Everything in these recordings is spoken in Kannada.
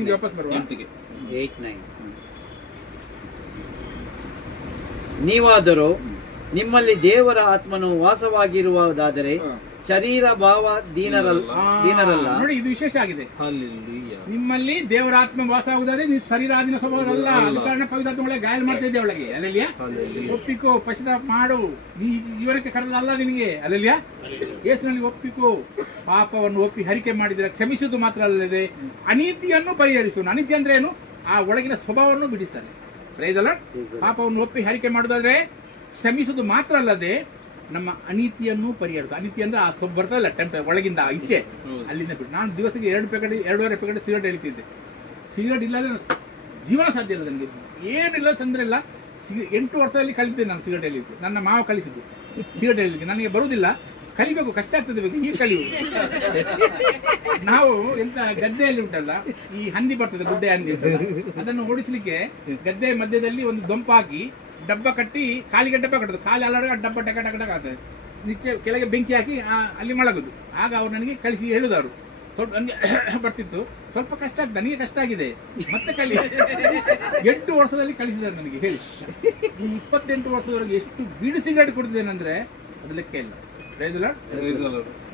ರೂಮ್ಗೆ ವಾಪಸ್ ಬರುವ 8, 9. ನೀವಾದರೂ ನಿಮ್ಮಲ್ಲಿ ದೇವರ ಆತ್ಮನು ವಾಸವಾಗಿರುವುದಾದರೆ ಶರೀರ ಭಾವ ದೀನರಲ್ಲ. ನೋಡಿ, ಇದು ವಿಶೇಷ ಆಗಿದೆ. ನಿಮ್ಮಲ್ಲಿ ದೇವರ ಆತ್ಮ ವಾಸ ಆಗುವುದಾದ್ರೆ ನೀವು ಶರೀರಾಧೀನ ಸ್ವಭಾವರಲ್ಲ. ಅದು ಕಾರಣ ಪವಿತ್ರಾತ್ಮ ಒಳಗೆ ಗಾಯ ಮಾಡ್ತಾ ಇದ್ದೆ ಒಳಗೆ. ಅಲ್ಲಲ್ಯಾ? ಒಪ್ಪಿಕೋ, ಪಶ್ಚಾತ್ತಾಪ ಮಾಡು, ನೀ ಜೀವನಕ್ಕೆ ಕರೆದಲ್ಲ ನಿನಗೆ. ಅಲ್ಲಲ್ಯಾ? ಯೇಸುನಲ್ಲಿ ಒಪ್ಪಿಕೋ, ಪಾಪವನ್ನು ಒಪ್ಪಿ ಹರಿಕೆ ಮಾಡಿದರೆ ಕ್ಷಮಿಸುವುದು ಮಾತ್ರ ಅಲ್ಲದೆ ಅನೀತಿಯನ್ನು ಪರಿಹರಿಸು. ಅನೀತಿ ಅಂದ್ರೆ ಏನು? ಆ ಒಳಗಿನ ಸ್ವಭಾವವನ್ನು ಬಿಡಿಸ್ತಾನೆ. ಪಾಪವನ್ನು ಒಪ್ಪಿ ಹರಿಕೆ ಮಾಡುವುದಾದ್ರೆ ಕ್ಷಮಿಸುವುದು ಮಾತ್ರ ಅಲ್ಲದೆ ನಮ್ಮ ಅನೀತಿಯನ್ನು ಪರಿಹರಿಸು. ಅನೀತಿ ಅಂದ್ರೆ ಆ ಸ್ವಲ್ಪ ಬರ್ತದಲ್ಲ, ಒಳಗಿಂದ ಇಚ್ಛೆ, ಅಲ್ಲಿಂದ ಬಿಟ್ಟು. ನಾನು ದಿವಸಕ್ಕೆ 2.5 ಪ್ಯಾಕೆಟ್ ಸಿಗರೇಟ್ ಎಳಿತಿದ್ದೆ. ಸಿಗರೇಟ್ ಇಲ್ಲದೆ ಜೀವನ ಸಾಧ್ಯ ಇಲ್ಲ ನನಗೆ. ಏನಿಲ್ಲ, ತೊಂದರೆ ಇಲ್ಲ. 8 ವರ್ಷದಲ್ಲಿ ಕಲಿತಿದ್ದೆ ನಾನು ಸಿಗರೇಟ್ ಎಳಿಲಿಕ್ಕೆ. ನನ್ನ ಮಾವ ಕಲಿಸಿದ್ದು ಸಿಗರೇಟ್ ಎಳಿಲಿಕ್ಕೆ. ನನಗೆ ಬರುವುದಿಲ್ಲ, ಕಲಿಬೇಕು, ಕಷ್ಟ ಆಗ್ತದೆ. ಈಗ ಕಲಿಯುವುದು. ನಾವು ಎಂತ ಗದ್ದೆಯಲ್ಲಿ ಉಂಟಲ್ಲ, ಈ ಹಂದಿ ಬರ್ತದೆ, ಗುಡ್ಡೆ ಹಂದಿ, ಅದನ್ನು ಓಡಿಸ್ಲಿಕ್ಕೆ ಗದ್ದೆ ಮಧ್ಯದಲ್ಲಿ ಒಂದು ದೊಂಪ ಹಾಕಿ ಡಬ್ಬ ಕಟ್ಟಿ, ಕಾಲಿಗೆ ಡಬ್ಬ ಕಟ್ಟೋದು, ಕಾಲಿ ಅಲ್ಲಾಡ ಡಬ್ಬ ಟಕ ಟಕ ಟಕ ಆಗ್ತದೆ. ನಿಚ್ಚೆ ಕೆಳಗೆ ಬೆಂಕಿ ಹಾಕಿ ಅಲ್ಲಿ ಮಲಗುದು. ಆಗ ಅವ್ರು ನನಗೆ ಕಳಿಸಿ ಹೇಳುದವರು. ಸ್ವಲ್ಪ ನನಗೆ ಬರ್ತಿತ್ತು, ಸ್ವಲ್ಪ ಕಷ್ಟ ಆಗ್ತದೆ, ನನಗೆ ಕಷ್ಟ ಆಗಿದೆ, ಮತ್ತೆ ಕಲಿ. 8 ವರ್ಷದಲ್ಲಿ ಕಲಿಸಿದ್ದಾರೆ ನನಗೆ ಹೇಳಿ. ಈ 28 ವರ್ಷದವರೆಗೆ ಎಷ್ಟು ಬೀಡು ಸಿಗರೇಟ್ ಕೊಡ್ತಿದ್ದೇನೆಂದ್ರೆ ಅದು ಲೆಕ್ಕ ಇಲ್ಲ.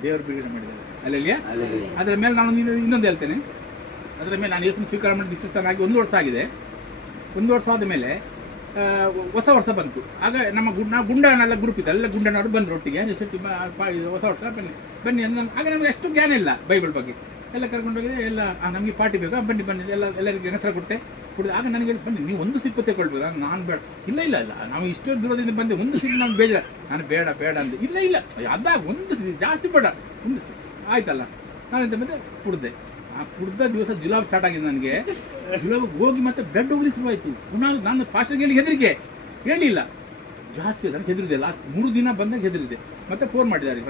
ದೇವರು ಬಿಡುಗಡೆ ಮಾಡಿದ್ದಾರೆ. ಅಲ್ಲಲ್ಲಿಯಾ? ಅದರ ಮೇಲೆ ನಾನು ಇನ್ನೊಂದು ಹೇಳ್ತೇನೆ. ಅದರ ಮೇಲೆ ನಾನು ಯೇಸುವನ್ನು ಸ್ವೀಕಾರ ಮಾಡಿ ವಿಶ್ವಸ್ತನಾಗಿ 1 ವರ್ಷ ಆಗಿದೆ. 1 ವರ್ಷ ಆದ ಮೇಲೆ ಹೊಸ ವರ್ಷ ಬಂತು. ಆಗ ನಮ್ಮ ಗುಂಡನೆಲ್ಲ ಗ್ರೂಪ್ ಇದೆ, ಎಲ್ಲ ಗುಂಡನವರು ಬಂದರು ಒಟ್ಟಿಗೆ. ಹೊಸ ವರ್ಷ ಬನ್ನಿ ಆಗ ನಮಗೆ ಅಷ್ಟು ಜ್ಞಾನ ಇಲ್ಲ ಬೈಬಲ್ ಬಗ್ಗೆ. ಎಲ್ಲ ಕರ್ಕೊಂಡೋಗಿದೆ. ಎಲ್ಲ ನಮಗೆ ಪಾರ್ಟಿ ಬೇಕಾ, ಬನ್ನಿ ಎಲ್ಲರಿಗೆ ಹೆಸರು ಕೊಟ್ಟೆ ಕುಡಿದು. ಆಗ ನನಗೆ ಬನ್ನಿ, ನೀವು 1 ಸಿಪ್ಪು ತಗೊಳ್ಬೋದು. ನಾನು ಬೇಡ, ಇಲ್ಲ ನಾವು ಇಷ್ಟೋ ದೂರದಿಂದ ಬಂದೆ, 1 ಸಿಪ್ಪು ನಮ್ಗೆ ಬೇಜಾರು. ನಾನು ಬೇಡ ಅಂದೆ. ಇಲ್ಲ ಅದಾಗ 1 ಸಿಪ್ಪು ಜಾಸ್ತಿ ಬೇಡ, 1 ಸಿಪ್ಪು ಆಯ್ತಲ್ಲ. ನಾನೆಂತ ಬಂದೆ, ಕುಡ್ದೆ. ಆ ಕುಡ್ದ ದಿವಸ ಜುಲಾಬ್ ಸ್ಟಾರ್ಟ್ ಆಗಿದೆ ನನಗೆ. ಜುಲಾಬ್ ಹೋಗಿ ಮತ್ತೆ ಬ್ಲಡ್ ಹೋಗಿ ಶುರುವಾಯಿತು. ಪುನಃ ನಾನು ಪಾಸ್ಟರ್ಗೆ ಹೇಳಿ ಹೆದರಿಕೆ ಹೇಳಿಲ್ಲ, ಜಾಸ್ತಿ ನನಗೆ ಹೆದರಿದೆ. ಲಾಸ್ಟ್ 3 ದಿನ ಬಂದಾಗ ಹೆದರಿದೆ. ಮತ್ತೆ ಫೋನ್ ಮಾಡಿದ್ದಾರೆ,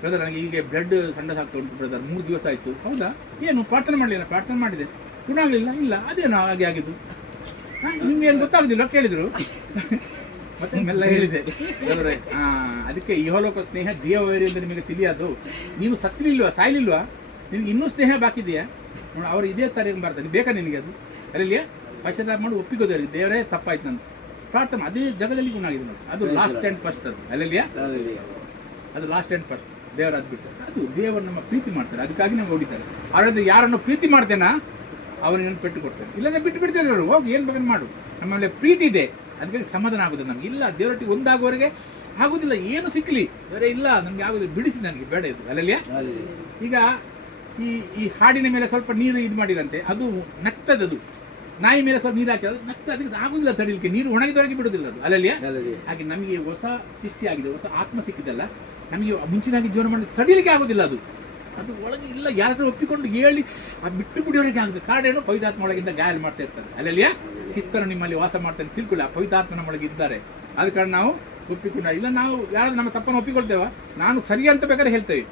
ಬ್ರದರ್ ನನಗೆ ಹೀಗೆ ಬ್ಲಡ್ ಸಂಡಸ್ ಆಗ್ತಾ ಉಂಟು ಬ್ರದರ್, 3 ದಿವಸ ಆಯಿತು. ಹೌದಾ, ಏನು ಪ್ರಾರ್ಥನೆ ಮಾಡಲಿಲ್ಲ? ಪ್ರಾರ್ಥನೆ ಮಾಡಿದೆ, ಪುನಃ ಆಗಲಿಲ್ಲ. ಇಲ್ಲ, ಅದೇನೋ ಹಾಗೆ ಆಗಿದ್ದು, ನಿಮ್ಗೆ ಏನು ಗೊತ್ತಾಗುದಿಲ್ಲ ಕೇಳಿದ್ರು. ಮತ್ತೆ ಮೆಲ್ಲ ಹೇಳಿದೆ, ಬ್ರದರೇ ಅದಕ್ಕೆ ಇಹಲೋಕ ಸ್ನೇಹ ದೇವವೈರಿ ಅಂತ ನಿಮಗೆ ತಿಳಿಯೋದು. ನೀವು ಸತ್ತಲಿಲ್ವಾ, ಸಾಯ್ಲಿಲ್ವಾ, ನಿನ್ಗೆ ಇನ್ನೂ ಸ್ನೇಹ ಬಾಕಿ ಇದೆಯಾ ನೋಡಿ. ಅವ್ರು ಇದೇ ತಾರೀಕು ಬರ್ತಾರೆ, ಬೇಕಾ ನಿನಗೆ ಅದು? ಅಲ್ಲಲ್ಲಿಯಾ? ಪಶ್ಚಾತ್ತಾಪ ಮಾಡಿ ಒಪ್ಪಿಕೋದೇವ್ರಿ, ದೇವರೇ ತಪ್ಪಾಯ್ತು ನಂದು ಪ್ರಾರ್ಥನೆ. ಅದೇ ಜಗದಲ್ಲಿ ಗುಣ ಆಗಿದೆ ನೋಡಿ. ಅದು ಲಾಸ್ಟ್ ಆ್ಯಂಡ್ ಫಸ್ಟ್. ಅದು ಅಲ್ಲಲ್ಲಿಯಾ? ಅದು ಲಾಸ್ಟ್ ಆ್ಯಂಡ್ ಫಸ್ಟ್. ದೇವರು ಅದು ಬಿಡ್ತಾರೆ. ಅದು ದೇವರು ನಮ್ಮ ಪ್ರೀತಿ ಮಾಡ್ತಾರೆ, ಅದಕ್ಕಾಗಿ ನಮ್ಗೆ ಹೊಡಿತಾರೆ. ಅವ್ರದ್ದು ಯಾರನ್ನು ಪ್ರೀತಿ ಮಾಡ್ತೇನಾ ಅವನಿಗೆ ಪೆಟ್ಟು ಕೊಡ್ತಾರೆ. ಇಲ್ಲಾಂದ್ರೆ ಬಿಟ್ಟು ಬಿಡ್ತೇನೆ ಅವರು, ಹೋಗಿ ಏನು ಬೇಕಾದ್ರೆ ಮಾಡು. ನಮ್ಮಲ್ಲಿ ಪ್ರೀತಿ ಇದೆ, ಅದಕ್ಕಾಗಿ ಸಮಾಧಾನ ಆಗೋದು ನಮ್ಗೆ. ಇಲ್ಲ, ದೇವರೊಟ್ಟಿಗೆ ಒಂದಾಗುವವರೆಗೆ ಆಗೋದಿಲ್ಲ. ಏನು ಸಿಕ್ಕಲಿ ಬೇರೆ ಇಲ್ಲ, ನಮ್ಗೆ ಆಗೋದಿಲ್ಲ, ಬಿಡಿಸಿ ನನಗೆ ಬೇಡ ಇದು. ಅಲ್ಲಲ್ಲಿಯಾ? ಈಗ ಈ ಹಾಡಿನ ಮೇಲೆ ಸ್ವಲ್ಪ ನೀರು ಇದು ಮಾಡಿರಂತೆ, ಅದು ನಗ್ತದದು. ನಾಯಿ ಮೇಲೆ ಸ್ವಲ್ಪ ನೀರು ಹಾಕಿ ಅದು ನಗ್ತದೆ, ಅದಕ್ಕೆ ಆಗುದಿಲ್ಲ ತಡಿಲಿಕ್ಕೆ. ನೀರು ಒಣಗಿದವರೆಗೆ ಬಿಡುದಿಲ್ಲ ಅದು. ಅಲ್ಲಲ್ಲಿಯಾ? ಹಾಗೆ ನಮಗೆ ಹೊಸ ಸೃಷ್ಟಿ ಆಗಿದೆ, ಹೊಸ ಆತ್ಮ ಸಿಕ್ಕಿದಲ್ಲ, ನಮಗೆ ಮುಂಚಿನಾಗಿ ಜೀವನ ಮಾಡಿ ತಡಿಲಿಕ್ಕೆ ಆಗೋದಿಲ್ಲ. ಅದು ಒಳಗೆ ಇಲ್ಲ, ಯಾರ ಹತ್ರ ಒಪ್ಪಿಕೊಂಡು ಹೇಳಿ ಆ ಬಿಟ್ಟು ಬಿಡಿಯೋರಿಗೆ ಆಗುತ್ತೆ. ಕಾರಣ ಏನು? ಪವಿತ್ರಾತ್ಮ ಒಳಗಿಂದ ಗಾಯ ಮಾಡ್ತಾ ಇರ್ತಾರೆ. ಅಲ್ಲಲ್ಲಿಯಾ? ಕ್ರಿಸ್ತನು ನಿಮ್ಮಲ್ಲಿ ವಾಸ ಮಾಡ್ತಾನೆ ತಿಳ್ಕೊಳ್ಳಿ, ಆ ಪವಿತ್ರಾತ್ಮ ನಮ್ಮೊಳಗೆ ಇದ್ದಾರೆ. ಆದ ಕಾರಣ ನಾವು ಒಪ್ಪಿಕೊಂಡ ಇಲ್ಲ, ನಾವು ಯಾರಾದ್ರೂ ನಮ್ಮ ತಪ್ಪನ್ನು ಒಪ್ಪಿಕೊಳ್ತೇವ, ನಾನು ಸರಿ ಅಂತ ಬೇಕಾದ್ರೆ ಹೇಳ್ತೇವೆ.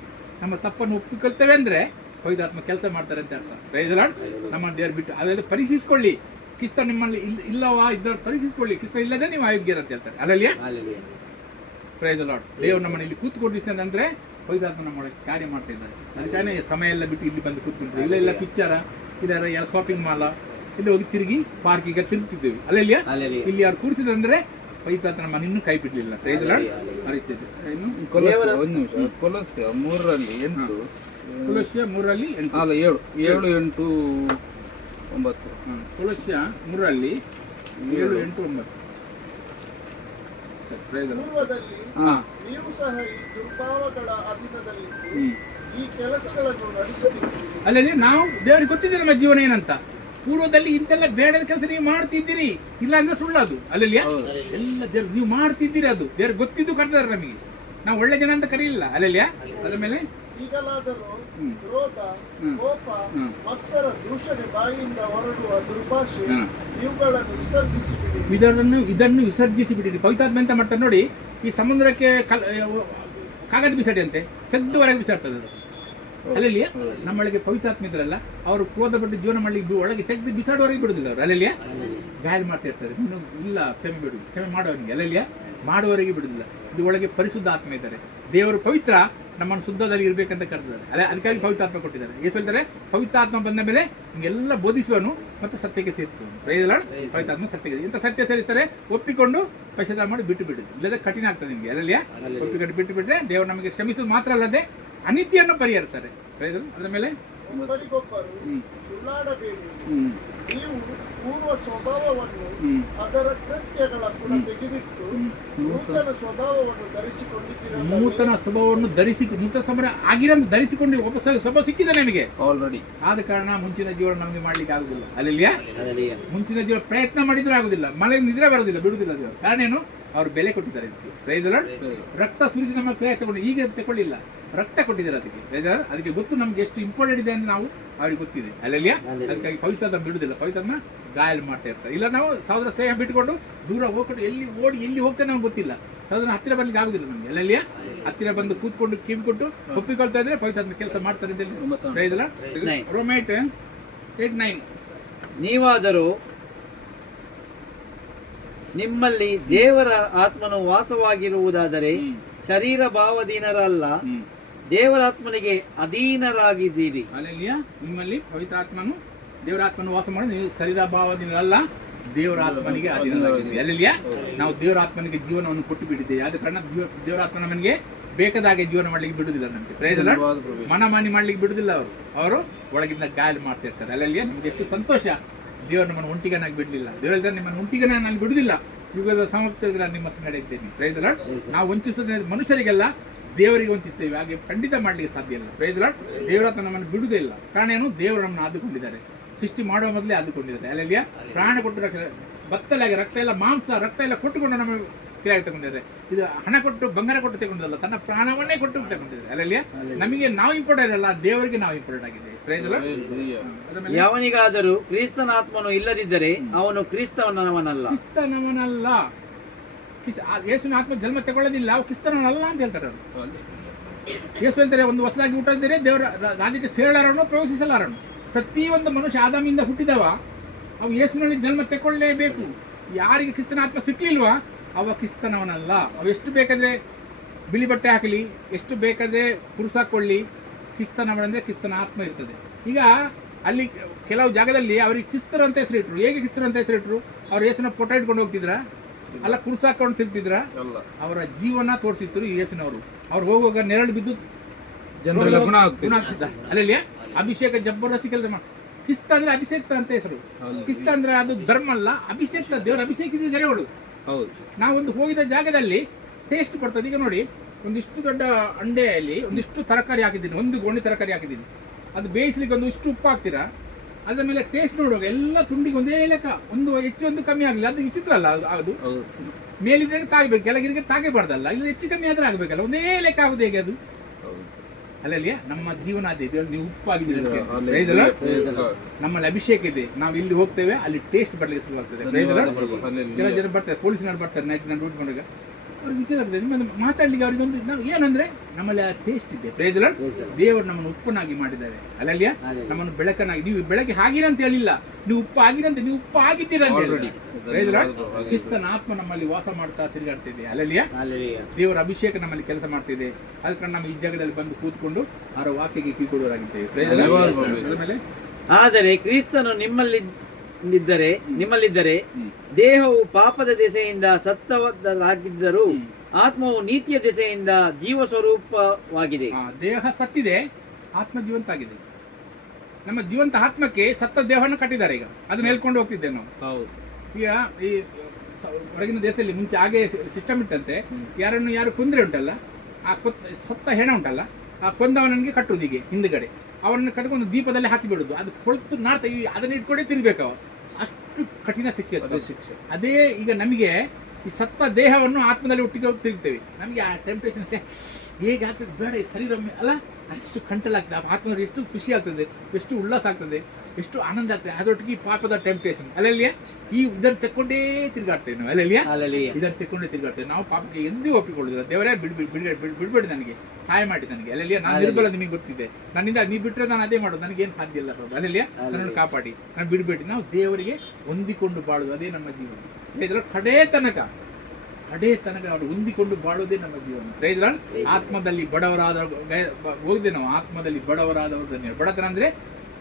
ನಮ್ಮ ತಪ್ಪನ್ನು ಒಪ್ಪಿಕೊಳ್ತೇವೆ ಅಂದ್ರೆ ಪವಿತ್ರಾತ್ಮ ಕೆಲಸ ಮಾಡ್ತಾರೆ ಅಂತ ಅರ್ಥ. Praise the Lord. ನಮ್ಮ ದೇವರು ಬಿಟ್ಟು ಅದೆಲ್ಲ ಪರೀಕ್ಷಿಸಿಕೊಳ್ಳಿ. ಕ್ರಿಸ್ತ ನಿಮ್ಮಲ್ಲಿ ಇಲ್ಲವಾ ಇದ್ದವ್ರು ಪರೀಕ್ಷಿಸಿಕೊಳ್ಳಿ. ಕ್ರಿಸ್ತ ಇಲ್ಲದೆ ನೀವು ಅಯೋಗ್ಯರು ಅಂತ ಹೇಳ್ತಾರೆ. ಅಲ್ಲಲ್ಲಿಯಾ? Praise the lord. ದೇವರು ನಮ್ಮನ್ನು ಇಲ್ಲಿ ಕೂತ್ಕೊಂಡಿರ್ತಾನೆ ಅಂದ್ರೆ ಪವಿತ್ರಾತ್ಮ ನಮ್ಮೊಳಗೆ ಕಾರ್ಯ ಮಾಡ್ತಾ ಇದ್ದಾರೆ. ಅದಕ್ಕಾಗಿ ಸಮಯ ಎಲ್ಲ ಬಿಟ್ಟು ಇಲ್ಲಿ ಬಂದು ಕೂತ್ಕೊಂಡ್ರು. ಇಲ್ಲೆಲ್ಲ ಪಿಕ್ಚರ, ಇಲ್ಲ ಎಲ್ಲ ಶಾಪಿಂಗ್ ಮಾಲ, ಇಲ್ಲಿ ಹೋಗಿ ತಿರುಗಿ ಪಾರ್ಕಿಗೆ ತಿರುಗ್ತಿದ್ದೇವೆ. ಅಲ್ಲಲ್ಲಿಯಾ? ಇಲ್ಲಿ ಅವ್ರು ಕೂರಿಸಿದ್ರೆ ಪವಿತ್ರಾತ್ಮ ನಮ್ಮನ್ನು ಇನ್ನೂ ಕೈ ಬಿಡ್ಲಿಲ್ಲ. Praise the lord. ಕೊಲೊಸ್ಸೆ 3:8 ಕೊಲೊಸ್ಸೆ 3:8 ಅಲ್ಲ 7 8 9 ಕೊಲೊಸ್ಸೆ 3:7 8 9. ನೀವು ಸಹ ಈ ದುರ್ಭಾವಗಳ ಅಧೀನದಲ್ಲಿ ಈ ಕೆಲಸಗಳನ್ನು ನಡೆಸುತ್ತೀರಿ. ಅಲ್ಲಲ್ಲಿ ನಾವು ದೇವರಿಗೆ ಗೊತ್ತಿದೆ ನಮ್ಮ ಜೀವನ ಏನಂತ. ಪೂರ್ವದಲ್ಲಿ ಇಂತೆಲ್ಲ ಬೇಡದ ಕೆಲಸ ನೀವು ಮಾಡ್ತಿದ್ದೀರಿ, ಇಲ್ಲ ಅಂದ್ರೆ ಸುಳ್ಳದು. ಅಲ್ಲಲ್ಲಿಯಾ? ಎಲ್ಲ ದೇವ್ರು ನೀವು ಮಾಡ್ತಿದ್ದೀರಿ, ಅದು ದೇವ್ರಿಗೆ ಗೊತ್ತಿದ್ದು ಕರೆದಾರೆ ನಮಗೆ. ನಾವು ಒಳ್ಳೆ ಜನ ಅಂತ ಕರೀಲಿಲ್ಲ. ಅಲ್ಲಲ್ಲಿಯಾ? ಅದರ ಮೇಲೆ ಈಗಲಾದರೂ ಕ್ರೋಧ, ಕೋಪ, ಮತ್ಸರ, ದೂಷಣೆ, ಬಾಯಿಯಿಂದ ಹೊರಡುವ ದುರ್ಭಾಷೆ ಇವುಗಳನ್ನು ವಿಸರ್ಜಿಸಿಬಿಡಿ. ಇದನ್ನು ವಿಸರ್ಜಿಸಿಬಿಡಿರಿ. ಪವಿತ್ರಾತ್ಮ ಎಂತ ಮಾಡ್ತಾರೆ ನೋಡಿ, ಈ ಸಮುದ್ರಕ್ಕೆ ಕಾಗದ ಬಿಸಾಡಿ ಅಂತೆ ತೆಗೆದುವರೆಗೆ ಬಿಸಾಡ್ತದೆ ಅದು. ಅಲ್ಲಲ್ಲಿಯಾ? ನಮ್ಮೊಳಗೆ ಪವಿತ್ರಾತ್ಮ ಇದ್ರಲ್ಲ, ಅವರು ಕ್ರೋಧ ಪಟ್ಟು ಜೀವನ ಮಾಡ್ಲಿಕ್ಕೆ ಒಳಗೆ ತೆಗೆದು ಬಿಸಾಡುವವರೆಗೆ ಬಿಡುದಿಲ್ಲ ಅವರು. ಅಲ್ಲಲ್ಲಿಯಾ? ಗಾಯ ಮಾಡ್ತಾ ಇರ್ತಾರೆ. ನೀನು ಇಲ್ಲ ಕ್ಷಮೆ ಬಿಡು, ಕ್ಷಮೆ ಮಾಡೋನಿಗೆ. ಅಲ್ಲಲ್ಲಿಯಾ? ಮಾಡುವವರೆಗೆ ಬಿಡುದಿಲ್ಲ. ಇದು ಒಳಗೆ ಪರಿಶುದ್ಧ ಆತ್ಮ ಇದ್ದಾರೆ. ದೇವರು ಪವಿತ್ರ, ನಮ್ಮನ್ನು ಶುದ್ಧದಲ್ಲಿ ಇರ್ಬೇಕಂತ ಕರೆದಿದ್ದಾರೆ. ಅಲ್ಲ, ಅದಕ್ಕಾಗಿ ಪವಿತ್ರಾತ್ಮ ಕೊಟ್ಟಿದ್ದಾರೆ. ಏಸು ಹೇಳ್ತಾರೆ, ಪವಿತ್ರಾತ್ಮ ಬಂದ ಮೇಲೆ ನಿಮಗೆಲ್ಲ ಬೋಧಿಸುವನು ಮತ್ತು ಸತ್ಯಕ್ಕೆ ಸೇರಿಸುವನು. ಪವಿತ್ರಾತ್ಮ ಸತ್ಯಕ್ಕೆ ಇಂಥ ಸತ್ಯ ಸೇರಿಸ್ತಾರೆ. ಒಪ್ಪಿಕೊಂಡು ಪಶ್ಚಾತ್ತಾಪ ಮಾಡಿ ಬಿಟ್ಟು ಬಿಡುದು, ಇಲ್ಲದೆ ಕಠಿಣ ಆಗ್ತದೆ ನಿಮ್ಗೆ. ಅಲ್ಲಲ್ಲಿಯ ಒಪ್ಪಿಕೊಂಡು ಬಿಟ್ಟು ಬಿಟ್ರೆ ದೇವರು ನಮಗೆ ಕ್ಷಮಿಸುವುದು ಮಾತ್ರ ಅಲ್ಲದೆ ಅನಿತ್ಯನ್ನು ಪರಿಹರಿಸ್ತಾರೆ. ಅದ್ರ ಮೇಲೆ ಒಬ್ಬರಿಗೊಬ್ಬರು ಸುಳ್ಳಾಡಬೇಡಿ. ನೀವು ಪೂರ್ವ ಸ್ವಭಾವವನ್ನು ಅದರ ಕೃತ್ಯಗಳ ಗುಣ ತೆಗೆದಿಟ್ಟು ನೂತನ ಸ್ವಭಾವವನ್ನು ಧರಿಸಿಕೊಂಡಿದ್ದೀರಿ. ನೂತನ ಸ್ವಭಾವವನ್ನು ನೂತನ ಸ್ವಭಾವ ಆಗಿರಂದು ಧರಿಸಿಕೊಂಡು ಒಬ್ಬ ಸ್ವಭಾವ ಸಿಕ್ಕಿದೆ ನಮಗೆ ಆಲ್ರೆಡಿ. ಆದ ಕಾರಣ ಮುಂಚಿನ ಜೀವನ ನಮಗೆ ಮಾಡ್ಲಿಕ್ಕೆ ಆಗುದಿಲ್ಲ. ಅಲ್ಲಿಯ ಮುಂಚಿನ ಜೀವನ ಪ್ರಯತ್ನ ಮಾಡಿದ್ರೂ ಆಗುದಿಲ್ಲ. ಮಳೆ ನಿದ್ರೆ ಬರೋದಿಲ್ಲ, ಬಿಡುದಿಲ್ಲ ದೇವರು. ಕಾರಣ ಏನು? ಅವ್ರು ಬೆಲೆ ಕೊಟ್ಟಿದ್ದಾರೆ ಇದಕ್ಕೆ. ರಕ್ತ ಸುರಿಸಿ ನಮ್ಮ ಕ್ರಿಯೆ ತಗೊಂಡು ಈಗ ತಗೊಳ್ಳಿಲ್ಲ, ರಕ್ತ ಕೊಟ್ಟಿದ್ದಾರೆ ಅದಕ್ಕೆ. ಅದಕ್ಕೆ ಗೊತ್ತು ನಮ್ಗೆ ಎಷ್ಟು ಇಂಪಾರ್ಟೆಂಟ್ ಇದೆ ಅಂತ ನಾವು ಅವ್ರಿಗೆ ಗೊತ್ತಿದೆ. ಅಲ್ಲಲ್ಲಿಯ ಅದಕ್ಕಾಗಿ ಪವಿತ್ರಾತ್ಮ ಬಿಡುದಿಲ್ಲ, ಪವಿತ್ರಾತ್ಮ ಗಾಯಲ್ ಮಾಡ್ತಾ ಇರ್ತಾರೆ. ಇಲ್ಲ ನಾವು ಸಹೋದರ ಸ್ನೇಹ ಬಿಟ್ಕೊಂಡು ದೂರ ಹೋಗ್ಕೊಂಡು ಎಲ್ಲಿ ಹೋಗ್ತೇನೆ ನಮ್ಗೆ ಗೊತ್ತಿಲ್ಲ. ಸಹೋದರ ಹತ್ತಿರ ಬರ್ಲಿಕ್ಕೆ ಆಗುದಿಲ್ಲ ನಮ್ಗೆ. ಅಲ್ಲಲ್ಲಿಯ ಹತ್ತಿರ ಬಂದು ಕೂತ್ಕೊಂಡು ಕಿವಿ ಕೊಟ್ಟು ಒಪ್ಪಿಕೊಳ್ತಾ ಇದ್ರೆ ಪವಿತ್ರಾತ್ಮ ಕೆಲಸ ಮಾಡ್ತಾರೆ ಅಂತ. ರೋಮೈಟ್ 8:9 ನೀವಾದರೂ ನಿಮ್ಮಲ್ಲಿ ದೇವರ ಆತ್ಮನು ವಾಸವಾಗಿರುವುದಾದರೆ ಶರೀರ ಭಾವದೀನರಲ್ಲ, ದೇವರಾತ್ಮನಿಗೆ ಅಧೀನರಾಗಿದ್ದೀರಿ. ಅಲ್ಲೆಲ್ಲಿಯ ನಿಮ್ಮಲ್ಲಿ ಪವಿತ್ರಾತ್ಮನು ದೇವರಾತ್ಮನು ವಾಸ ಮಾಡಿ ನೀವು ಶರೀರ ಭಾವದೀನರಲ್ಲ, ದೇವರಾತ್ಮನಿಗೆ ಅಧೀನರಾಗಿದ್ದೀರಿ. ಅಲ್ಲೆಲ್ಲಿಯ ನಾವು ದೇವರಾತ್ಮನಿಗೆ ಜೀವನವನ್ನು ಕೊಟ್ಟು ಬಿಟ್ಟಿದ್ದೇವೆ. ಆದ ಕಾರಣ ದೇವರಾತ್ಮ ನಮಗೆ ಬೇಕಾದಾಗೆ ಜೀವನ ಮಾಡ್ಲಿಕ್ಕೆ ಬಿಡುದಿಲ್ಲ. ನಮಗೆ ಮನಮಾನಿ ಮಾಡ್ಲಿಕ್ಕೆ ಬಿಡುದಿಲ್ಲ. ಅವರು ಒಳಗಿಂದ ಗಾಯಲು ಮಾಡ್ತಾ ಇರ್ತಾರೆ. ಅಲ್ಲೆಲ್ಲಿಯ ನಮ್ಗೆ ಎಷ್ಟು ಸಂತೋಷ. ದೇವರು ನಮ್ಮನ್ನು ಒಂಟಿಗನಾಗಿ ಬಿಡಲಿಲ್ಲ. ದೇವರ ನಿಮ್ಮನ್ನು ಒಂಟಿಗನಾಗಿ ಬಿಡುದಿಲ್ಲ. ಯುಗದ ಸಮಾಪ್ತಿಯಲ್ಲಿ ನಾನು ನಿಮ್ಮ ಸಂಗಡ ಇದ್ದೇನೆ. Praise Lord. ನಾವು ವಂಚಿಸೋದೇ ಮನುಷ್ಯರಿಗೆಲ್ಲ, ದೇವರಿಗೆ ವಂಚಿಸ್ತೇವೆ. ಹಾಗೆ ಖಂಡಿತ ಮಾಡ್ಲಿಕ್ಕೆ ಸಾಧ್ಯ ಇಲ್ಲ. Praise lord. ದೇವರಾತ್ಮ ನಮ್ಮನ್ನು ಬಿಡುವುದೇ ಇಲ್ಲ. ಕಾರಣ ಏನು? ದೇವರು ನಮ್ಮನ್ನು ಆದುಕೊಂಡಿದ್ದಾರೆ. ಸೃಷ್ಟಿ ಮಾಡುವ ಮೊದಲೇ ಆದುಕೊಂಡಿದ್ದಾರೆ. ಅಲ್ಲೆಲ್ಲಿಯ ಪ್ರಾಣ ಕೊಟ್ಟು ಬತ್ತಲಾಗಿ ರಕ್ತ ಎಲ್ಲ ಮಾಂಸ ರಕ್ತ ಎಲ್ಲ ಕೊಟ್ಟುಕೊಂಡು ನಮ್ಮ ಕ್ರಿಯೆ ತಗೊಂಡಿದ್ದಾರೆ. ಇದು ಹಣ ಕೊಟ್ಟು ಬಂಗಾರ ಕೊಟ್ಟು ತಗೊಂಡಲ್ಲ, ತನ್ನ ಪ್ರಾಣವನ್ನೇ ಕೊಟ್ಟು ತಗೊಂಡಿದ್ದಾರೆ. ಅಲ್ಲೆಲ್ಲಿಯ ನಮಗೆ ನಾವು ಇಂಪಾರ್ಟೆಂಟ್ ಅಲ್ಲ, ದೇವರಿಗೆ ನಾವು ಇಂಪಾರ್ಟೆಂಟ್ ಆಗಿದೆ. ಯಾವನಿಗಾದರೂ ಕ್ರಿಸ್ತನ ಆತ್ಮನು ಇಲ್ಲದಿದ್ದರೆ ಅವನು ಕ್ರಿಸ್ತನವನಲ್ಲ. ಯೇಸುವಿನ ಆತ್ಮ ಜನ್ಮ ತಗೊಳ್ಳೋದಿಲ್ಲ, ಅವು ಕ್ರಿಸ್ತನವನಲ್ಲ ಅಂತ ಹೇಳ್ತಾರೆ. ಯೇಸು ಹೇಳ್ತಾರೆ, ಒಂದು ಹೊಸದಾಗಿ ಹುಟ್ಟಿದರೆ ದೇವರ ರಾಜ್ಯಕ್ಕೆ ಸೇರಲಾರನು, ಪ್ರವೇಶಿಸಲಾರನು. ಪ್ರತಿಯೊಂದು ಮನುಷ್ಯ ಆದಾಮಿಂದ ಹುಟ್ಟಿದವ ಅವು ಯೇಸುವಿನಲ್ಲಿ ಜನ್ಮ ತಗೊಳ್ಳಲೇಬೇಕು. ಯಾರಿಗೆ ಕ್ರಿಸ್ತನ ಆತ್ಮ ಸಿಕ್ಲಿಲ್ವಾ ಅವ ಕ್ರಿಸ್ತನವನಲ್ಲ. ಅವು ಎಷ್ಟು ಬೇಕಾದ್ರೆ ಬಿಳಿ ಬಟ್ಟೆ ಹಾಕಲಿ, ಎಷ್ಟು ಬೇಕಾದ್ರೆ ಕುರುಸಾಕೊಳ್ಳಿ, ಕ್ರಿಸ್ತನವನಂದ್ರೆ ಕ್ರಿಸ್ತನ ಆತ್ಮ ಇರ್ತದೆ. ಈಗ ಅಲ್ಲಿ ಕೆಲವು ಜಾಗದಲ್ಲಿ ಅವ್ರಿಗೆ ಕ್ರಿಸ್ತರು ಅಂತ ಹೆಸರಿಟ್ರು. ಹೇಗೆ ಕ್ರಿಸ್ತರು ಅಂತ ಹೆಸರಿಟ್ರು? ಅವ್ರು ಯೇಸುನ ಫೋಟೋ ಇಟ್ಕೊಂಡು ಹೋಗ್ತಿದ್ರ ಅಲ್ಲ, ಕುರುಸಾಕೊಂಡು ತಿಂತಿದ್ರ? ಅವರ ಜೀವನ ತೋರಿಸಿದ್ರು ಯೇಸುನವರು. ಅವ್ರು ಹೋಗುವಾಗ ನೆರಳು ಬಿದ್ದು ಗುಣ ಆಗ್ತಿದ್ದ. ಅಲ್ಲಲ್ಲಿ ಅಭಿಷೇಕ ಜಬರ್ದಸ್ತಿ ಕೆಲಸ ಮಾಡಿ. ಕ್ರಿಸ್ತ ಅಂದ್ರೆ ಅಭಿಷೇಕ್ತ ಅಂತ ಹೆಸರು. ಕ್ರಿಸ್ತ ಅಂದ್ರೆ ಅದು ಧರ್ಮ ಅಲ್ಲ, ಅಭಿಷೇಕ್ತ. ದೇವರು ಅಭಿಷೇಕಿಸಿದ ಜನಗಳು. ನಾವೊಂದು ಹೋಗಿದ ಜಾಗದಲ್ಲಿ ಟೇಸ್ಟ್ ಬರ್ತದೆ. ಈಗ ನೋಡಿ, ಒಂದಿಷ್ಟು ದೊಡ್ಡ ಅಂಡೆಯಲ್ಲಿ ಒಂದಿಷ್ಟು ತರಕಾರಿ ಹಾಕಿದ್ದೀನಿ, ಒಂದು ಗೋಣಿ ತರಕಾರಿ ಹಾಕಿದ್ದೀನಿ. ಅದು ಬೇಯಿಸ್ಲಿಕ್ಕೆ ಒಂದು ಇಷ್ಟು ಉಪ್ಪು ಹಾಕ್ತೀರಾ, ಅದ್ರ ಮೇಲೆ ಟೇಸ್ಟ್ ನೋಡುವಾಗ ಎಲ್ಲ ತುಂಡಿಗೆ ಒಂದೇ ಲೆಕ್ಕ, ಒಂದು ಹೆಚ್ಚು ಒಂದು ಕಮ್ಮಿ ಆಗಲಿಲ್ಲ. ಅದು ವಿಚಿತ್ರ ಅಲ್ಲ? ಅದು ಮೇಲಿದ್ದಾಗ ತಾಗಬೇಕು, ಕೆಳಗಿರಿಗೆ ತಾಗಬಾರ್ದಲ್ಲ. ಇಲ್ಲಿ ಹೆಚ್ಚು ಕಮ್ಮಿ ಆದ್ರೆ ಆಗ್ಬೇಕಲ್ಲ, ಒಂದೇ ಲೆಕ್ಕ ಆಗುದು ಹೇಗೆ ಅದು? ಅಲ್ಲಲ್ಲಿಯ ನಮ್ಮ ಜೀವನ ಅದೇ. ನೀವು ಉಪ್ಪಾಗಿದ್ದೀರಿ, ನಮ್ಮಲ್ಲಿ ಅಭಿಷೇಕ ಇದೆ. ನಾವು ಇಲ್ಲಿ ಹೋಗ್ತೇವೆ, ಅಲ್ಲಿ ಟೇಸ್ಟ್ ಬರ್ಲಿಕ್ಕೆ ಶುರುವಾಗ್ತದೆ. ಕೆಲವು ಜನ ಬರ್ತಾರೆ, ಪೊಲೀಸ್ನವ್ರು ಬರ್ತಾರೆ, ನೈಟ್ ನಾನು ಡ್ಯೂಟಿ ಮಾಡಿದಾಗ ಅವ್ರಿಗೆ ವಿಚಾರ ಆಗ್ತದೆ. ನಿಮ್ಮನ್ನು ಮಾತಾಡ್ಲಿಕ್ಕೆ ಅವ್ರಿಗೆ ಒಂದು ನಾವು ಏನಂದ್ರೆ ನಮ್ಮಲ್ಲಿ ಆ ಟೇಸ್ಟ್ ಇದೆ. Praise Lord. ದೇವರು ನಮ್ಮನ್ನು ಉಪ್ಪನ್ನಾಗಿ ಮಾಡಿದ್ದಾರೆ. ಅಲ್ಲಲ್ಲಿಯ ನಮ್ಮನ್ನು ಬೆಳಕನ್ನಾಗಿ. ನೀವು ಬೆಳಗ್ಗೆ ಆಗಿರ ಅಂತ ಹೇಳಿಲ್ಲ, ನೀವು ಉಪ್ಪು ಆಗಿರ ಅಂತ, ನೀವು ಉಪ್ಪು ಆಗಿದ್ದೀರಾ ಅಂತ ಹೇಳಿ. Praise Lord. ಕ್ರಿಸ್ತನ ಆತ್ಮ ನಮ್ಮಲ್ಲಿ ವಾಸ ಮಾಡ್ತಾ ತಿರುಗಾಡ್ತಿದೆ. ಅಲ್ಲಲ್ಲಿಯ ದೇವರ ಅಭಿಷೇಕ ನಮ್ಮಲ್ಲಿ ಕೆಲಸ ಮಾಡ್ತಿದೆ. ಅದಕ್ಕೆ ನಮ್ಮ ಈ ಜಾಗದಲ್ಲಿ ಬಂದು ಕೂತ್ಕೊಂಡು ಅವರ ವಾಕ್ಯಕ್ಕೆ ಕಿವಿಕೊಡುವರಾಗಿದ್ದೇವೆ. Price lord. ಆದರೆ ಕ್ರಿಸ್ತನು ನಿಮ್ಮಲ್ಲಿದ್ದರೆ ದೇಹವು ಪಾಪದ ದೆಸೆಯಿಂದ ಸತ್ತವದ್ದಾಗಿದ್ದರೂ ಆತ್ಮವು ನೀತಿಯ ದೆಸೆಯಿಂದ ಜೀವ ಸ್ವರೂಪವಾಗಿದೆ. ದೇಹ ಸತ್ತಿದೆ, ಆತ್ಮ ಜೀವಂತ ಆಗಿದೆ. ನಮ್ಮ ಜೀವಂತ ಆತ್ಮಕ್ಕೆ ಸತ್ತ ದೇಹವನ್ನು ಕಟ್ಟಿದ್ದಾರೆ. ಈಗ ಅದನ್ನ ಹೇಳ್ಕೊಂಡು ಹೋಗ್ತಿದ್ದೇವೆ ನಾವು. ಈಗ ಈ ಹೊರಗಿನ ದೇಶದಲ್ಲಿ ಮುಂಚೆ ಹಾಗೆ ಸಿಸ್ಟಮ್ ಇಟ್ಟಂತೆ, ಯಾರು ಕೊಂದ್ರೆ ಉಂಟಲ್ಲ, ಆ ಸತ್ತ ಹೆಣ ಉಂಟಲ್ಲ, ಆ ಕೊಂದವನಿಗೆ ಕಟ್ಟುದು ಹೀಗೆ ಹಿಂದ್ಗಡೆ, ಅವನನ್ನು ಕಟ್ಕೊಂಡು ದೀಪದಲ್ಲಿ ಹಾಕಿ ಬಿಡುದು. ಅದು ಕೊಳ್ತು ನಾಡ್ತಾ ಅದನ್ನ ಇಟ್ಕೊಂಡೇ ತಿರ್ಬೇಕು. ಅವ ಅಷ್ಟು ಕಠಿಣ ಶಿಕ್ಷೆ. ಅದೇ ಈಗ ನಮಗೆ ಈ ಸತ್ತ ದೇಹವನ್ನು ಆತ್ಮದಲ್ಲಿ ಒಟ್ಟಿಗೆ ತಿರುಗ್ತೇವೆ. ನಮಗೆ ಆ ಟೆಂಪ್ಟೇಷನ್ ಹೇಗೆ ಆಗ್ತದೆ, ಬೇಡ ಈ ಶರೀರ ಅಲ್ಲ, ಅಷ್ಟು ಕಂಟಲಾಗ್ತದೆ. ಆತ್ಮದಲ್ಲಿ ಎಷ್ಟು ಖುಷಿ ಆಗ್ತದೆ, ಎಷ್ಟು ಉಲ್ಲಾಸ ಆಗ್ತದೆ, ಎಷ್ಟು ಆನಂದ ಆಗ್ತದೆ. ಅದರೊಟ್ಟಿಗೆ ಈ ಪಾಪದ ಟೆಂಪ್ಟೇಷನ್ ಅಲ್ಲಲ್ಲಿಯ ಇದನ್ನು ತೆಕ್ಕೊಂಡೇ ತಿರುಗಾಡ್ತೇವೆ ನಾವು. ಅಲ್ಲಲ್ಲಿಯ ಇದನ್ನು ತೆಕ್ಕೊಂಡೇ ತಿರುಗಾಡ್ತೇವೆ ನಾವು. ಪಾಪಕ್ಕೆ ಎಂದೂ ಒಪ್ಪಿಕೊಳ್ಳುದಿಲ್ಲ. ದೇವರೇ ಬಿಡ್ಬೇಡಿ, ನನಗೆ ಸಹಾಯ ಮಾಡಿ ನನಗೆ. ಅಲ್ಲಲ್ಲಿಯ ನಾನು ನಿರ್ಬಲ, ನಿಮಗೆ ಗೊತ್ತಿದೆ. ನನ್ನಿಂದ ನೀವು ಬಿಟ್ಟರೆ ನಾನು ಅದೇ ಮಾಡೋದು, ನನಗೇನು ಸಾಧ್ಯ ಇಲ್ಲ. ಅಲ್ಲಲ್ಲಿಯ ನನ್ನನ್ನು ಕಾಪಾಡಿ, ನಾನು ಬಿಡಬೇಡಿ. ನಾವು ದೇವರಿಗೆ ಹೊಂದಿಕೊಂಡು ಬಾಳುದು, ಅದೇ ನಮ್ಮ ಜೀವನ. ಇದರ ಕಡೇ ತನಕ ಕಡೆ ತನಕ ಅವರು ಹೊಂದಿಕೊಂಡು ಬಾಳೋದೇ ನಮ್ಮ ಜೀವನ. Praise Lord. ಆತ್ಮದಲ್ಲಿ ಬಡವರಾದ ಹೋಗಿದೆ ನಾವು, ಆತ್ಮದಲ್ಲಿ ಬಡವರಾದವರು ಧನ್ಯರು. ಬಡತನ ಅಂದ್ರೆ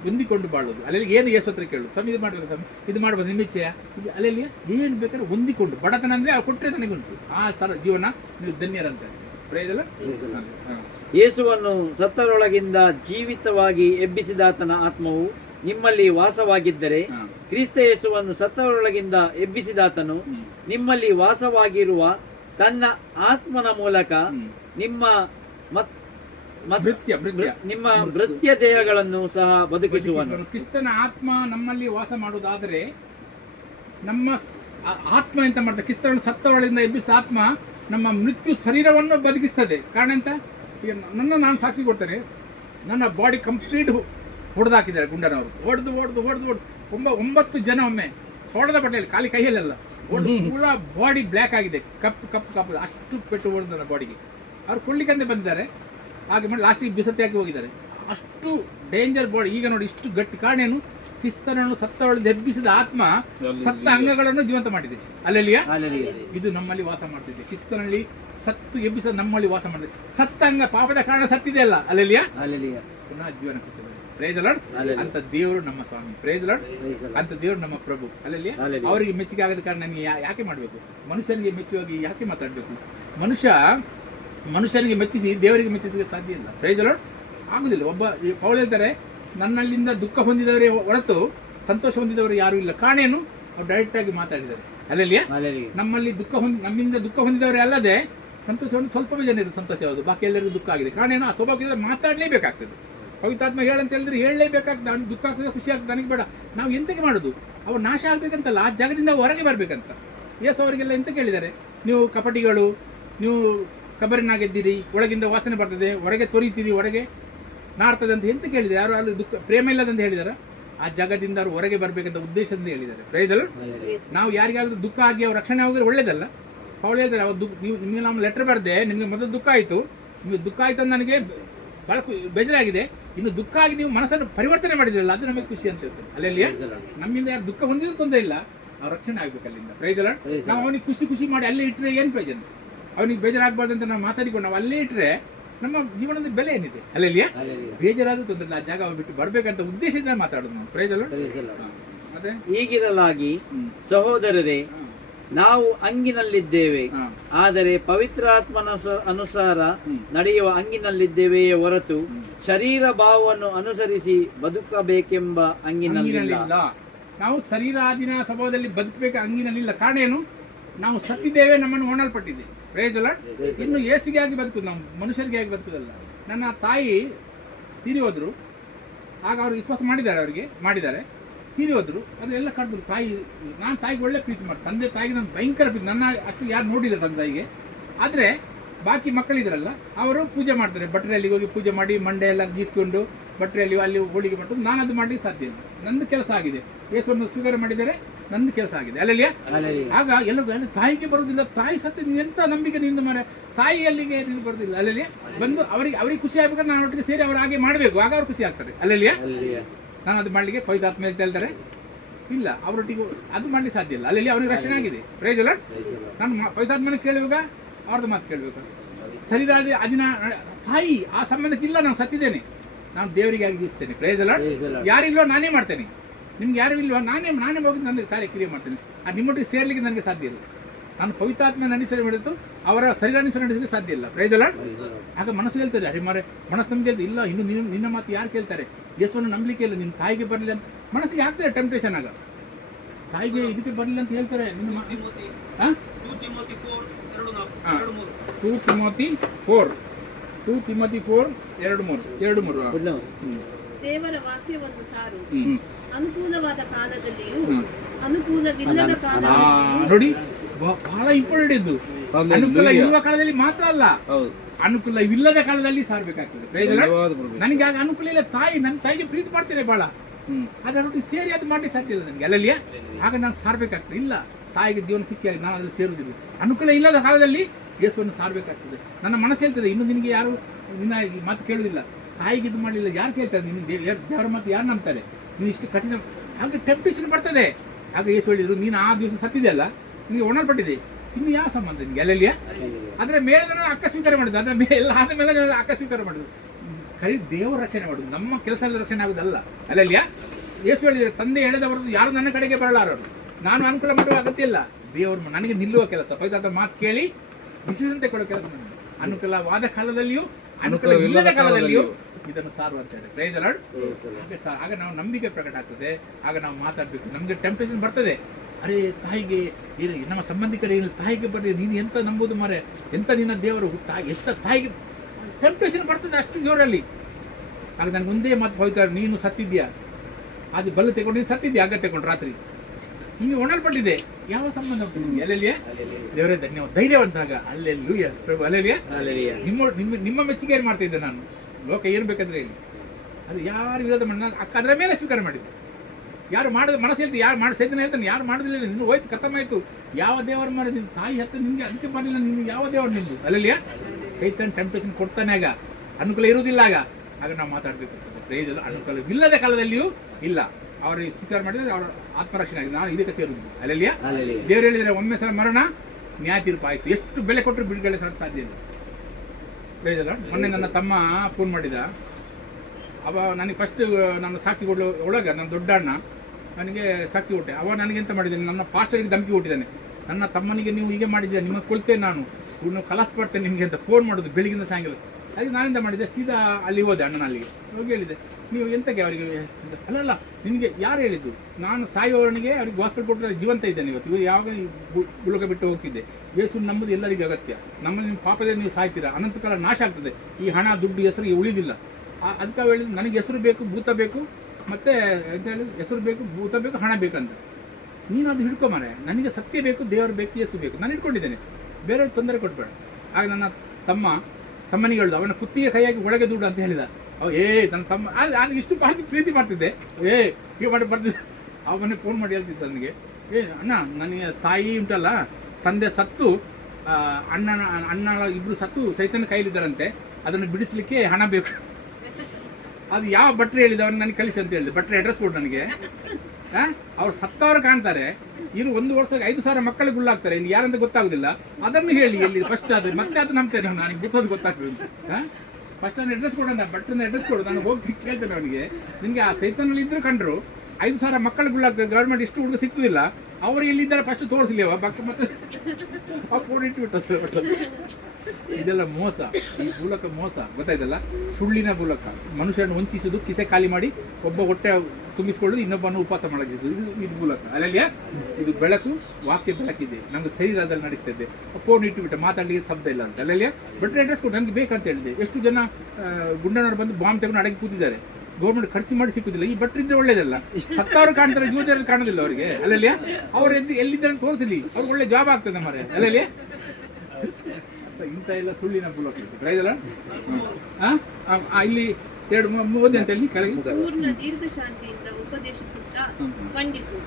ಹೊಂದಿಕೊಂಡು ಬಾಳೋದು. ಅಲ್ಲಿ ಏನು ಯೇಸು ಹತ್ರ ಕೇಳು, ಸ್ವಾಮಿ ಇದು ಮಾಡ್ಬೇಕು, ಸ್ವಾಮಿ ಇದು ಮಾಡ್ಬೋದು, ನಿಮ್ಮ ಇಚ್ಛೆಯ ಇದು ಅಲ್ಲಿ ಏನು ಬೇಕಾದ್ರೆ ಹೊಂದಿಕೊಂಡು. ಬಡತನ ಅಂದ್ರೆ ಅವ್ರು ಕೊಟ್ಟರೆ ನನಗುಂಟು, ಆ ಥರ ಜೀವನ ನೀವು ಧನ್ಯರಂತ. Price lord. ಯೇಸುವನ್ನು ಸತ್ತವರೊಳಗಿಂದ ಜೀವಿತವಾಗಿ ಎಬ್ಬಿಸಿದಾತನ ಆತ್ಮವು ನಿಮ್ಮಲ್ಲಿ ವಾಸವಾಗಿದ್ದರೆ, ಕ್ರಿಸ್ತ ಯೇಸುವನ್ನು ಸತ್ತವರೊಳಗಿಂದ ಎಬ್ಬಿಸಿದಾತನು ನಿಮ್ಮಲ್ಲಿ ವಾಸವಾಗಿರುವ ತನ್ನ ಆತ್ಮನ ಮೂಲಕ ನಿಮ್ಮ ನಿಮ್ಮ ಮೃತ್ಯ ದೇಹಗಳನ್ನು ಸಹ ಬದುಕಿಸುವನು. ಕ್ರಿಸ್ತನ ಆತ್ಮ ನಮ್ಮಲ್ಲಿ ವಾಸ ಮಾಡುವುದಾದರೆ ನಮ್ಮ ಆತ್ಮ ಎಂತ ಮಾಡ್ತದೆ, ಕ್ರಿಸ್ತನ ಸತ್ತವರೊಳಗಿಂದ ಎಬ್ಬಿಸಿದ ಆತ್ಮ ನಮ್ಮ ಮೃತ್ಯು ಶರೀರವನ್ನು ಬದುಕಿಸ್ತದೆ. ಕಾರಣ ಎಂತ, ಈಗ ನಾನು ಸಾಕ್ಷಿ ಕೊಡ್ತೇನೆ, ನನ್ನ ಬಾಡಿ ಕಂಪ್ಲೀಟ್ ಹೊಡೆದಾಕಿದ್ದಾರೆ ಗುಂಡನವರು. ಹೊಡೆದು 9 ಜನ ಒಮ್ಮೆ ಹೊಡೆದ ಬಟ್ಟೆಯಲ್ಲಿ, ಖಾಲಿ ಕೈಯಲ್ಲೆಲ್ಲ ಪೂರ ಬಾಡಿ ಬ್ಲ್ಯಾಕ್ ಆಗಿದೆ, ಕಪ್ಪು ಅಷ್ಟು ಪೆಟ್ಟು ಹೊಡೆದ ನನ್ನ ಬಾಡಿಗೆ. ಅವ್ರು ಕೊಳ್ಳಿಕಂತೆ ಬಂದಿದ್ದಾರೆ, ಹಾಗೆ ಮಾಡಿ ಲಾಸ್ಟಿಗೆ ಬಿಸತಿ ಹಾಕಿ ಹೋಗಿದ್ದಾರೆ. ಅಷ್ಟು ಡೇಂಜರ್ ಬಾಡಿ. ಈಗ ನೋಡಿ ಇಷ್ಟು ಗಟ್ಟಿ. ಕಾರಣ ಏನು, ಕ್ರಿಸ್ತನನ್ನು ಸತ್ತವಳಿಂದ ಎಬ್ಬಿಸಿದ ಆತ್ಮ ಸತ್ತ ಅಂಗಗಳನ್ನು ಜೀವಂತ ಮಾಡಿದೆ. ಅಲ್ಲೆಲ್ಲಿಯ ಇದು ನಮ್ಮಲ್ಲಿ ವಾಸ ಮಾಡ್ತಿದೆ. ಕ್ರಿಸ್ತನಲ್ಲಿ ಸತ್ತು ಎಬ್ಬಿಸ ನಮ್ಮಲ್ಲಿ ವಾಸ ಮಾಡಿದೆ. ಸತ್ತ ಅಂಗ ಪಾಪದ ಕಾರಣ ಸತ್ತಿದೆ ಅಲ್ಲ, ಅಲ್ಲೆಲ್ಲಿಯ ಪುನಃ ಜೀವನ ಕೊಟ್ಟಿದೆ. Praise Lord. ಅಂತ ದೇವರು ನಮ್ಮ ಸ್ವಾಮಿ. Price Lord. ಅಂತ ದೇವರು ನಮ್ಮ ಪ್ರಭು. ಅಲ್ಲೆಲ್ಲಿಯ ಅವರಿಗೆ ಮೆಚ್ಚುಗೆ ಆಗದ ಕಾರಣ ನನಗೆ ಯಾಕೆ ಮಾಡಬೇಕು? ಮನುಷ್ಯನಿಗೆ ಮೆಚ್ಚುವಾಗಿ ಯಾಕೆ ಮಾತಾಡಬೇಕು? ಮನುಷ್ಯನಿಗೆ ಮೆಚ್ಚಿಸಿ ದೇವರಿಗೆ ಮೆಚ್ಚಿಸಲಿಕ್ಕೆ ಸಾಧ್ಯ ಇಲ್ಲ. Praise Lord. ಆಗುದಿಲ್ಲ. ಒಬ್ಬ ಪೌಲ ಹೇಳ್ತಾರೆ, ನನ್ನಲ್ಲಿಂದ ದುಃಖ ಹೊಂದಿದವರೇ ಹೊರತು ಸಂತೋಷ ಹೊಂದಿದವರು ಯಾರು ಇಲ್ಲ. ಕಾರಣ ಏನು, ಅವ್ರು ಡೈರೆಕ್ಟ್ ಆಗಿ ಮಾತಾಡಿದ್ದಾರೆ. ಅಲ್ಲೆಲ್ಲಿಯ ನಮ್ಮಲ್ಲಿ ನಮ್ಮಿಂದ ದುಃಖ ಹೊಂದಿದವರೇ ಅಲ್ಲದೆ ಸಂತೋಷವನ್ನು ಸ್ವಲ್ಪವೇ ಜನರು ಸಂತೋಷ ಯಾವುದು, ಬಾಕಿ ಎಲ್ಲರಿಗೂ ದುಃಖ ಆಗಿದೆ. ಕಾರಣ ಏನು, ಆ ಸ್ವಭಾವದಿಂದ ಮಾತಾಡಲೇಬೇಕಾಗ್ತದೆ. ಪವಿತ್ರಾತ್ಮ ಹೇಳಂತ ಹೇಳಿದ್ರೆ ಹೇಳಲೇಬೇಕಾಗ್ತದೆ. ಅವ್ನಿಗೆ ದುಃಖ ಆಗ್ತದೆ, ಖುಷಿ ಆಗ್ತದೆ, ನನಗೆ ಬೇಡ. ನಾವು ಎಂತಕ್ಕೆ ಮಾಡೋದು? ಅವ್ರು ನಾಶ ಆಗ್ಬೇಕಂತಲ್ಲ, ಆ ಜಾಗದಿಂದ ಹೊರಗೆ ಬರ್ಬೇಕಂತ. ಯೇಸು ಅವರಿಗೆಲ್ಲ ಎಂತ ಕೇಳಿದ್ದಾರೆ, ನೀವು ಕಪಟಿಗಳು, ನೀವು ಕಬರಿನಾಗಿದ್ದೀರಿ, ಒಳಗಿಂದ ವಾಸನೆ ಬರ್ತದೆ, ಹೊರಗೆ ತೊರಿತೀರಿ, ಹೊರಗೆ ನಾರ್ತದೆ ಅಂತ ಎಂತ ಕೇಳಿದೆ? ಯಾರು ಅಲ್ಲಿ ದುಃಖ ಪ್ರೇಮ ಇಲ್ಲದಂತ ಹೇಳಿದಾರೆ? ಆ ಜಾಗದಿಂದ ಅವರು ಹೊರಗೆ ಬರ್ಬೇಕಂತ ಉದ್ದೇಶದಿಂದ ಹೇಳಿದ್ದಾರೆ. Praise Lord. ನಾವು ಯಾರಿಗಾದ್ರೂ ದುಃಖ ಆಗಿ ಅವ್ರ ರಕ್ಷಣೆ ಆಗಿದ್ರೆ ಒಳ್ಳೇದಲ್ಲ. ಅವಳು ಹೇಳಿದ್ದಾರೆ, ನೀವು ನಮ್ಮ ಲೆಟರ್ ಬರ್ದೆ, ನಿಮಗೆ ಮೊದಲು ದುಃಖ ಆಯಿತು, ನಿಮಗೆ ದುಃಖ ಆಯ್ತು ಅಂತ ನನಗೆ ಬಹಳ ಬೇಜಾರಾಗಿದೆ, ಇನ್ನು ದುಃಖ ಆಗಿ ನೀವು ಮನಸ್ಸನ್ನು ಪರಿವರ್ತನೆ ಮಾಡಿದ್ರಲ್ಲ, ಅದು ನಮಗೆ ಖುಷಿ ಅಂತ ಹೇಳ್ತಾರೆ. ಅಲ್ಲೆಲ್ಲಿಯ ನಮ್ಮಿಂದ ಯಾರು ದುಃಖ ಹೊಂದಿದ್ರು ತೊಂದರೆ ಇಲ್ಲ, ಅವ್ರ ರಕ್ಷಣೆ ಆಗ್ಬೇಕು ಅಲ್ಲಿಂದ. Praise Lord. ನಾವು ಅವನಿಗೆ ಖುಷಿ ಮಾಡಿ ಅಲ್ಲೇ ಇಟ್ಟರೆ ಏನು ಪ್ರಯೋಜನ? ಅವನಿಗೆ ಬೇಜಾರಾಗಬಾರ್ದು ಅಂತ ನಾವು ಮಾತಾಡಿಕೊಂಡು ನಾವು ಅಲ್ಲೇ ಇಟ್ಟರೆ ನಮ್ಮ ಜೀವನದ ಬೆಲೆ ಏನಿದೆ? ಅಲ್ಲೆಲ್ಲಿಯ ಬೇಜಾರಾದ್ರೂ ತೊಂದರೆ ಇಲ್ಲ, ಆ ಜಾಗ ಬಿಟ್ಟು ಬರ್ಬೇಕಂತ ಉದ್ದೇಶದಿಂದ ಮಾತಾಡೋದು ನಾವು. Praise Lord. ಮತ್ತೆ ಹೀಗಿರಲಾಗಿ ಸಹೋದರರೇ, ನಾವು ಅಂಗಿನಲ್ಲಿದ್ದೇವೆ, ಆದರೆ ಪವಿತ್ರಾತ್ಮನ ಅನುಸಾರ ನಡೆಯುವ ಅಂಗಿನಲ್ಲಿದ್ದೇವೆಯೇ ಹೊರತು ಶರೀರ ಭಾವವನ್ನು ಅನುಸರಿಸಿ ಬದುಕಬೇಕೆಂಬ ಅಂಗಿನಲ್ಲಿಲ್ಲ. ನಾವು ಶರೀರಾಧೀನ ಸ್ವಭಾವದಲ್ಲಿ ಬದುಕಬೇಕು ಅಂಗಿನಲ್ಲಿಲ್ಲ. ಕಾರಣ ಏನು, ನಾವು ಸತ್ತಿದ್ದೇವೆ, ನಮ್ಮನ್ನು ಒಣಲ್ಪಟ್ಟಿದೆ. Price lord. ಇನ್ನು ಏಸಿಗೆ ಆಗಿ ಬದುಕುದು, ನಾವು ಮನುಷ್ಯರಿಗೆ ಆಗಿ ಬದುಕುದಲ್ಲ. ನನ್ನ ತಾಯಿ ತೀರಿ ಹೋದ್ರು, ಆಗ ಅವರು ವಿಶ್ವಾಸ ಮಾಡಿದ್ದಾರೆ, ತೀರಿ ಹೋದ್ರು, ಅದೆಲ್ಲ ಕರೆದ್ರು. ನಾನು ತಾಯಿಗೆ ಒಳ್ಳೆ ಪ್ರೀತಿ ಮಾಡಿ, ತಂದೆ ತಾಯಿಗೆ ನಾನು ಭಯಂಕರ ಪ್ರೀತಿ. ನನ್ನ ಅಷ್ಟು ಯಾರು ನೋಡಿಲ್ಲ ತಂದೆ ತಾಯಿಗೆ. ಆದರೆ ಬಾಕಿ ಮಕ್ಕಳಿದ್ರಲ್ಲ, ಅವರು ಪೂಜೆ ಮಾಡ್ತಾರೆ, ಬಟ್ರೆಯಲ್ಲಿ ಹೋಗಿ ಪೂಜೆ ಮಾಡಿ ಮಂಡೆ ಎಲ್ಲ ಗೀಸ್ಕೊಂಡು ಬಟ್ರೆಯಲ್ಲಿ ಅಲ್ಲಿ ಹೋಳಿಗೆ ಮಾಡ್ಕೊಂಡು, ನಾನು ಅದು ಮಾಡಲಿಕ್ಕೆ ಸಾಧ್ಯ ಇಲ್ಲ. ನಂದು ಕೆಲಸ ಆಗಿದೆ, ಯೇಸುವನ್ನು ಸ್ವೀಕಾರ ಮಾಡಿದರೆ ನಂದು ಕೆಲಸ ಆಗಿದೆ. ಅಲ್ಲೆಲ್ಲಿಯ ಆಗ ಎಲ್ಲ ತಾಯಿಗೆ ಬರುವುದಿಲ್ಲ. ತಾಯಿ ಸತ್ಯ ಎಂತ ನಂಬಿಕೆ ನಿಂದು ಮಾರ, ತಾಯಿ ಅಲ್ಲಿಗೆ ಬರುವುದಿಲ್ಲ. ಅಲ್ಲೆಲ್ಲಿಯ ಬಂದು ಅವರಿಗೆ ಖುಷಿ ಆಗ್ಬೇಕಾದ್ರೆ ನಾನು ಒಟ್ಟಿಗೆ ಸೇರಿ ಅವ್ರು ಹಾಗೆ ಮಾಡಬೇಕು, ಆಗ ಅವ್ರು ಖುಷಿ ಆಗ್ತಾರೆ. ಅಲ್ಲೆಲ್ಲಿಯ ನಾನು ಅದು ಮಾಡಲಿಕ್ಕೆ ಪವಿತ್ರಾತ್ಮ ಅಂತ ಹೇಳ್ತಾರೆ ಇಲ್ಲ, ಅವರೊಟ್ಟಿಗೆ ಅದು ಮಾಡ್ಲಿಕ್ಕೆ ಸಾಧ್ಯ ಇಲ್ಲ. ಅಲ್ಲಿ ಅವನಿಗೆ ರಕ್ಷಣೆ ಆಗಿದೆ. Praise Lord. ನಾನು ಪವಿತ್ರಾತ್ಮನ ಕೇಳುವಾಗ ಅವ್ರದ್ದು ಮಾತು ಕೇಳಬೇಕು. ಸರಿದಾದ ಅದಿನ ತಾಯಿ ಆ ಸಂಬಂಧಕ್ಕಿಲ್ಲ, ನಾನು ಸತ್ತಿದ್ದೇನೆ, ನಾನು ದೇವರಿಗೆ ಆಗಿ ಜೀವಿಸ್ತೇನೆ. Price lord. ಯಾರಿಲ್ವೋ ನಾನೇ ಮಾಡ್ತೇನೆ, ನಿಮ್ಗೆ ಯಾರು ಇಲ್ವೋ ನಾನೇ ಹೋಗಿ ನನಗೆ ಕಾರ್ಯಕ್ರಿಯೆ ಮಾಡ್ತೇನೆ. ಅದು ನಿಮ್ಮೊಟ್ಟಿಗೆ ಸೇರ್ಲಿಕ್ಕೆ ನನಗೆ ಸಾಧ್ಯ ಇಲ್ಲ. ನಾನು ಪವಿತ್ರಾತ್ಮ ಅನುಸರಣೆ ಮಾಡಿದ್ದು ಅವರ ಶರೀರಾನುಸರಣೆ ನಡೆಸಲಿಕ್ಕೆ ಸಾಧ್ಯ ಇಲ್ಲ. Praise Lord. ಆಗ ಮನಸ್ಸು ಹೇಳ್ತದೆ, ಅರೆ ಮಾರೆ, ಮನಸ್ಸು ನಮ್ಗೆ ಇಲ್ಲ, ಇನ್ನು ನಿನ್ನ ಮಾತು ಯಾರು ಕೇಳ್ತಾರೆ? ಯೇಸುವನ್ನು ನಂಬಲಿಕ್ಕೆ ಇಲ್ಲ, ನಿನ್ನ ತಾಯಿಗೆ ಬರಲಿಲ್ಲ ಅಂತ ಮನಸ್ಸಿಗೆ ಆಗ್ತದೆ ಟೆಂಪ್ಟೇಷನ್. ಆಗ ತಾಯಿಗೆ ಇದಕ್ಕೆ ಬರಲಿಲ್ಲ ಅಂತ ಹೇಳ್ತಾರೆ. 2 ತಿಮೋತಿ 4:2-3 ದೇವರ ವಾಕ್ಯವನ್ನು ಸಾರು, ಅನುಕೂಲವಾದ ಕಾಲದಲ್ಲಿಯೂ ಅನುಕೂಲವಿಲ್ಲದ ಕಾಲದಲ್ಲಿಯೂ. ನೋಡಿ, ಬಹಳ ಇಂಪಾರ್ಟೆಂಟ್ ಇದು. ಅನುಕೂಲ ಇರುವ ಕಾಲದಲ್ಲಿ ಮಾತ್ರ ಅಲ್ಲ, ಅನುಕೂಲವಿಲ್ಲದ ಕಾಲದಲ್ಲಿ ಸಾರ್ಬೇಕಾಗ್ತದೆ. ನನಗೆ ಆಗ ಅನುಕೂಲ ಇಲ್ಲ, ನನ್ನ ತಾಯಿಗೆ ಪ್ರೀತಿ ಮಾಡ್ತೇನೆ ಬಹಳ, ಅದರೊಟ್ಟಿಗೆ ಸೇರಿ ಅದು ಮಾಡ್ಲಿಕ್ಕೆ ಸಾಧ್ಯ ಇಲ್ಲ ನನಗೆ. ಅಲ್ಲಲ್ಲಿಯ ಆಗ ನಾನು ಸಾರ್ಬೇಕಾಗ್ತದೆ. ಇಲ್ಲ, ತಾಯಿಗೆ ಜೀವನ ಸಿಕ್ಕಿ ನಾನು ಅದ್ರಲ್ಲಿ ಸೇರುವುದಿಲ್ಲ. ಅನುಕೂಲ ಇಲ್ಲದ ಕಾಲದಲ್ಲಿ ಯೇಸುವನ್ನು ಸಾರ್ಬೇಕಾಗ್ತದೆ. ನನ್ನ ಮನಸ್ಸು ಹೇಳ್ತದೆ, ಇನ್ನು ನಿನಗೆ ಯಾರು ನಿನ್ನ ಈ ಮಾತು ಕೇಳುವುದಿಲ್ಲ, ತಾಯಿಗೆ ಇದು ಮಾಡಲಿಲ್ಲ, ಯಾರು ಕೇಳ್ತಾರೆ? ನಿನ್ನ ದೇವರ ಮಾತು ಯಾರು ನಂಬ್ತಾರೆ? ನೀನು ಇಷ್ಟು ಕಠಿಣ, ಹಾಗೆ ಟೆಂಪ್ಟೇಷನ್ ಬರ್ತದೆ. ಆಗ ಯೇಸು ಹೇಳಿದ್ರು, ನೀನು ಆ ದಿವಸ ಸತ್ತಿದೆಯಲ್ಲ, ನಿನಗೆ ಒಣಲ್ಪಟ್ಟಿದೆ, ಇನ್ನು ಯಾವ ಸಂಬಂಧ ನಿಮ್ಗೆ ಅಲ್ಲಲ್ಲಿಯ ಅದ್ರ ಮೇಲೆ ನಾನು ಅಕ್ಕ ಸ್ವೀಕಾರ ಮಾಡುದು, ಅದ್ರ ಮೇಲೆ ಎಲ್ಲ ಆದ ಮೇಲೆ ನಾನು ಅಕ್ಕ ಸ್ವೀಕಾರ ಮಾಡುದು. ಖರೀ ದೇವರ ರಕ್ಷಣೆ ಮಾಡುದು, ನಮ್ಮ ಕೆಲಸದಲ್ಲಿ ರಕ್ಷಣೆ ಆಗುದಲ್ಲ. ಅಲ್ಲಲ್ಲಿಯ ಯೇಸು ಹೇಳಿದ್ರೆ, ತಂದೆ ಎಳೆದವರದ್ದು ಯಾರು ನನ್ನ ಕಡೆಗೆ ಬರಲಾರರು, ನಾನು ಅನುಕೂಲ ಮಾಡುವ ಅಗತ್ಯ ಇಲ್ಲ, ದೇವರು ನನಗೆ ನಿಲ್ಲುವ ಕೆಲಸ, ಪವಿತ್ರ ಮಾತು ಕೇಳಿ ಡಿಸಿಷನ್ ತಗೊಳ್ಳೋ ಕೆಲಸ. ಅನುಕೂಲವಾದ ಕಾಲದಲ್ಲಿಯೂ ಅನುಕೂಲವಿಲ್ಲದ ಕಾಲದಲ್ಲಿಯೂ ಇದನ್ನು ಸಾರು ಅಂತ ಹೇಳಿ ಪ್ರೈಸ್ ದಿ ಲಾರ್ಡ್. ಆಗ ನಾವು ನಂಬಿಕೆ ಪ್ರಕಟ ಆಗ್ತದೆ, ಆಗ ನಾವು ಮಾತಾಡ್ಬೇಕು. ನಮ್ಗೆ ಟೆಂಪ್ಟೇಷನ್ ಬರ್ತದೆ, ಅರೆ ತಾಯಿಗೆ ನಮ್ಮ ಸಂಬಂಧಿಕರು ಏನು ತಾಯಿಗೆ ಬರ್ರಿ, ನೀನು ಎಂತ ನಂಬುದು ಮರೆ, ಎಂತ ನಿನ್ನ ದೇವರು ಎಷ್ಟ ತಾಯಿಗೆ ಟೆಂಪ್ಟೇಷನ್ ಬರ್ತದೆ ಅಷ್ಟು ಜೋರಲ್ಲಿ. ಆಗ ನನಗೆ ಒಂದೇ ಮಾತು ಪವಿತ್ರ, ನೀನು ಸತ್ತಿದ್ಯಾ, ಅದು ಬಲ್ಲ ತಗೊಂಡು ನೀನು ಸತ್ತಿದ್ಯಾ, ಆಗ ತಗೊಂಡು ರಾತ್ರಿ ನಿಮಗೆ ಒಣಲ್ಪಟ್ಟಿದೆ, ಯಾವ ಸಂಬಂಧ ಉಂಟು ನಿಮ್ಗೆ? ಅಲ್ಲೆಲ್ಲಿಯ ದೇವರೇ ಧನ್ಯವಾದ, ಧೈರ್ಯವಂತಾಗ ಅಲ್ಲೆಲ್ಲೂಯ ಪ್ರಭು, ಅಲ್ಲೆಲ್ಲಿಯ ನಿಮ್ಮ ಮೆಚ್ಚುಗೆ ಏನು ಮಾಡ್ತಾ ಇದ್ದೆ ನಾನು, ಲೋಕ ಏನು ಬೇಕಾದ್ರೆ ಹೇಳಿ, ಅದು ಯಾರು ವಿರೋಧ ಮಾಡಿ ಅಕ್ಕ ಅದರ ಮೇಲೆ ಸ್ವೀಕಾರ ಮಾಡಿದ್ದೆ. ಯಾರು ಮಾಡೋದು ಮನಸ್ಸು ಹೇಳ್ತೀವಿ, ಯಾರು ಮಾಡಿ ಸೈತನ ಹೇಳ್ತಾನೆ, ಯಾರು ಮಾಡೋದಿಲ್ಲ, ನಿನ್ನ ಹೋಯ್ತು ಖತಮಾಯ್ತು. ಯಾವ ದೇವರು ಮಾಡಿ ನಿನ್ನ ತಾಯಿ ಹತ್ತ ನಿಮ್ಗೆ ಅದಕ್ಕೆ ಬರಲಿಲ್ಲ, ನಿಮ್ಗೆ ಯಾವ ದೇವರು ನಿಂದು ಅಲ್ಲೆಲ್ಲಿಯ ಸೈತನ್ ಟೆಂಪ್ಟೇಷನ್ ಕೊಡ್ತಾನೆ. ಆಗ ಅನುಕೂಲ ಇರುವುದಿಲ್ಲ, ಆಗ ನಾವು ಮಾತಾಡಬೇಕು. ಪ್ರಯೋಜನ ಅನುಕೂಲವಿಲ್ಲದ ಕಾಲದಲ್ಲಿಯೂ ಇಲ್ಲ, ಅವ್ರಿಗೆ ಸ್ವೀಕಾರ ಮಾಡಿದ್ರೆ ಅವ್ರ ಆತ್ಮರಕ್ಷಣೆ ಆಗಿದೆ, ನಾನು ಇದಕ್ಕೆ ಸೇರುವುದು. ಅಲ್ಲೆಲ್ಲಿಯ ದೇವರು ಹೇಳಿದರೆ ಒಮ್ಮೆ ಸಲ ಮರಣ ನ್ಯಾಯ ತೀರ್ಪು ಆಯ್ತು, ಎಷ್ಟು ಬೆಲೆ ಕೊಟ್ಟರು ಬಿಡುಗಡೆ ಸಾಧ್ಯ ಇಲ್ಲ. ಪ್ರಯೋಜನ. ಮೊನ್ನೆ ನನ್ನ ತಮ್ಮ ಫೋನ್ ಮಾಡಿದ, ಅವ ನನಗೆ ಫಸ್ಟ್ ನನ್ನ ಸಾಕ್ಷಿ ಕೊಡಲು ಒಳಗೆ ನನ್ನ ದೊಡ್ಡ ಅಣ್ಣ ನನಗೆ ಸಾಕ್ಷಿ ಕೊಟ್ಟೆ. ಅವ ನನಗೆ ಎಂತ ಮಾಡಿದ್ದೇನೆ, ನನ್ನ ಪಾಸ್ಟರ್ಗೆ ಧಮಕಿ ಕೊಟ್ಟಿದ್ದಾನೆ, ನನ್ನ ತಮ್ಮನಿಗೆ ನೀವು ಹೀಗೆ ಮಾಡಿದ್ದೀರಾ, ನಿಮಗೆ ಕೊಳ್ತೇನೆ ನಾನು, ಕಲಿಸ್ಬರ್ತೇನೆ ನಿಮಗೆ ಅಂತ ಫೋನ್ ಮಾಡೋದು ಬೆಳಿಗ್ಗಿಂದ ಸಾಯಂಕಾಲ. ಅದಕ್ಕೆ ನಾನೆಂತ ಮಾಡಿದ್ದೆ, ಸೀದಾ ಅಲ್ಲಿ ಹೋದೆ ಅಣ್ಣನ ಅಲ್ಲಿಗೆ ಹೋಗಿ ಹೇಳಿದೆ, ನೀವು ಎಂತಕ್ಕೆ ಅವರಿಗೆ ಅಲ್ಲಲ್ಲ ನಿನಗೆ ಯಾರು ಹೇಳಿದ್ದು, ನಾನು ಸಾಯುವವನಿಗೆ ಅವ್ರಿಗೆ ಹಾಸ್ಪಿಟಲ್ ಕೊಟ್ಟರೆ ಜೀವಂತ ಇದ್ದೇನೆ ಇವತ್ತು, ಇವಾಗ ಯಾವಾಗ ಗುಳುಕ ಬಿಟ್ಟು ಹೋಗ್ತಿದ್ದೆ. ಯೇಸು ನಂಬುದು ಎಲ್ಲರಿಗೂ ಅಗತ್ಯ, ನಮ್ಮ ನಿಮ್ಮ ಪಾಪದಲ್ಲಿ ನೀವು ಸಾಯ್ತೀರಾ, ಅನಂತಕಾಲ ನಾಶ ಆಗ್ತದೆ, ಈ ಹಣ ದುಡ್ಡು ಹೆಸರಿಗೆ ಉಳಿದಿಲ್ಲ. ಅದಕ್ಕೆ ಹೇಳಿದ್ದು, ನನಗೆ ಹೆಸರು ಬೇಕು, ಭೂತ ಬೇಕು, ಮತ್ತೆ ಎಂತ ಹೇಳಿ ಹೆಸರು ಬೇಕು, ಭೂತ ಬೇಕು, ಹಣ ಬೇಕಂತ. ನೀನು ಅದು ಹಿಡ್ಕೊ ಮಾರೆ, ನನಗೆ ಸತ್ಯ ಬೇಕು, ದೇವರು ಬೇಕು, ಯೇಸು ಬೇಕು, ನಾನು ಹಿಡ್ಕೊಂಡಿದ್ದೇನೆ, ಬೇರೆಯವ್ರಿಗೆ ತೊಂದರೆ ಕೊಟ್ಬೇಡ. ಆಗ ನನ್ನ ತಮ್ಮನಿಗೆ ಹೇಳ್ದು, ಅವನ ಕುತ್ತಿಗೆ ಕೈಯಾಗಿ ಒಳಗೆ ದುಡ್ಡು ಅಂತ ಹೇಳಿದ. ನನ್ನ ತಮ್ಮ ನಾನು ಇಷ್ಟು ಪ್ರೀತಿ ಮಾಡ್ತಿದ್ದೆ, ಹೀಗೆ ಮಾಡಿ ಬರ್ತಿದ್ದೆ. ಅವನಿಗೆ ಫೋನ್ ಮಾಡಿ ಹೇಳ್ತಿದ್ದ ನನಗೆ, ಅಣ್ಣ ನನಗೆ ತಾಯಿ ಉಂಟಲ್ಲ, ತಂದೆ ಸತ್ತು, ಅಣ್ಣ ಇಬ್ರು ಸತ್ತು ಸೈತನ ಕೈಲಿದ್ದಾರಂತೆ, ಅದನ್ನು ಬಿಡಿಸ್ಲಿಕ್ಕೆ ಹಣ ಬೇಕು. ಅದು ಯಾವ ಭಟ್ರು ಹೇಳಿದ, ಅವನು ನನಗೆ ಕಳಿಸಿ ಅಂತ ಹೇಳಿದೆ. ಭಟ್ರ ಅಡ್ರೆಸ್ ಕೊಡು ನನಗೆ. ಅವ್ರು ಸತ್ತವರು ಕಾಣ್ತಾರೆ, ಇನ್ನು 1 ವರ್ಷಕ್ಕೆ 5,000 ಮಕ್ಕಳಿಗೆ ಗುಳ್ಳಾಗ್ತಾರೆ, ಇಲ್ಲಿ ಯಾರಂತ ಗೊತ್ತಾಗುದಿಲ್ಲ. ಅದನ್ನು ಹೇಳಿ ಎಲ್ಲಿ ಫಸ್ಟ್ ಅದು, ಮತ್ತೆ ಅದು ನಂಬ್ತೇನೆ ನನಗೆ ಗೊತ್ತೋದು ಗೊತ್ತಾಗ್ತದೆ ಅಂತ. ಫಸ್ಟ್ ನಾನು ಅಡ್ರೆಸ್ ಕೊಡೋಣ, ಭಟ್ರನ್ನ ಅಡ್ರೆಸ್ ಕೊಡು, ನಾನು ಹೋಗಿ ಕೇಳ್ತೇನೆ ಅವನಿಗೆ, ನಿಮಗೆ ಆ ಸೈತನಲ್ಲಿ ಇದ್ರು ಕಂಡ್ರು 5,000 ಮಕ್ಕಳಿಗೆ ಗುಳ್ಳಾಗ್ತದೆ, ಗೌರ್ಮೆಂಟ್ ಇಷ್ಟು ಹುಡುಗ ಸಿಕ್ಕುದಿಲ್ಲ, ಅವರು ಎಲ್ಲಿದ್ದಾರೆ ಫಸ್ಟ್ ತೋರಿಸಲಿ ಅವ ಬಕ್ಕ, ಮತ್ತೆ ಫೋನ್ ಇಟ್ಟುಬಿಟ್ಟು. ಇದೆಲ್ಲ ಮೋಸ, ಈ ಮೂಲಕ ಮೋಸ ಗೊತ್ತಾಯ್ತಲ್ಲ, ಸುಳ್ಳಿನ ಮೂಲಕ ಮನುಷ್ಯರನ್ನು ವಂಚಿಸುದು, ಕಿಸೆ ಖಾಲಿ ಮಾಡಿ ಒಬ್ಬ ಹೊಟ್ಟೆ ತುಂಬಿಸ್ಕೊಳ್ಳೋದು, ಇನ್ನೊಬ್ಬನ್ನು ಉಪವಾಸ ಮಾಡೋದು, ಇದು ಮೂಲಕ. ಅಲ್ಲಲ್ಲಿಯ ಇದು ಬೆಳಕು, ವಾಕ್ಯ ಬೆಳಕಿದೆ, ನಮ್ಗೆ ಶರೀರದಲ್ಲಿ ನಡೀತಿದ್ದೆ. ಫೋನ್ ಇಟ್ಟುಬಿಟ್ಟು ಮಾತಾಡಲಿಕ್ಕೆ ಶಬ್ದ ಇಲ್ಲ ಅಂತ. ಅಲ್ಲಲ್ಲಿಯ ಬೆಟ್ರ್ ಅಡ್ರೆಸ್ ಕೊಟ್ಟು ನನಗೆ ಬೇಕಂತ ಹೇಳಿದೆ. ಎಷ್ಟು ಜನ ಗುಂಡನವರು ಬಂದು ಬಾಂಬ್ ತಗೊಂಡು ಅಡಗಿ ಕೂತಿದ್ದಾರೆ, ಗೌರ್ಮೆಂಟ್ ಖರ್ಚು ಮಾಡಿ ಸಿಕ್ಕುದಿಲ್ಲ. ಈ ಭಟ್ರು ಇದ್ರೆ ಒಳ್ಳೇದಲ್ಲ, ಸತ್ತವರು ಕಾಣ್ತಾರೆ, ಜೀವದಲ್ಲಿ ಕಾಣೋದಿಲ್ಲ ಅವರಿಗೆ. ಅಲ್ಲಲ್ಲಿಯ ಅವ್ರು ಎಲ್ಲಿದ್ದಾರೆ ತೋರಿಸಲಿ, ಅವ್ರಿಗೆ ಒಳ್ಳೆ ಜಾಬ್ ಆಗ್ತದೆ ಮರೆ. ಅಲ್ಲಲ್ಲಿಯ ಇಂಥ ಎಲ್ಲ ಸುಳ್ಳಿನ ಮೂಲಕ ಪ್ರೈದಲ್ಲ. ಇಲ್ಲಿ 2-3 ಅಂತ ಹೇಳಿ ಕೆಳಗೆ ಪೂರ್ಣ ದೀರ್ಘ ಶಾಂತಿಯಿಂದ ಉಪದೇಶಿಸುತ್ತಾ ಖಂಡಿಸು,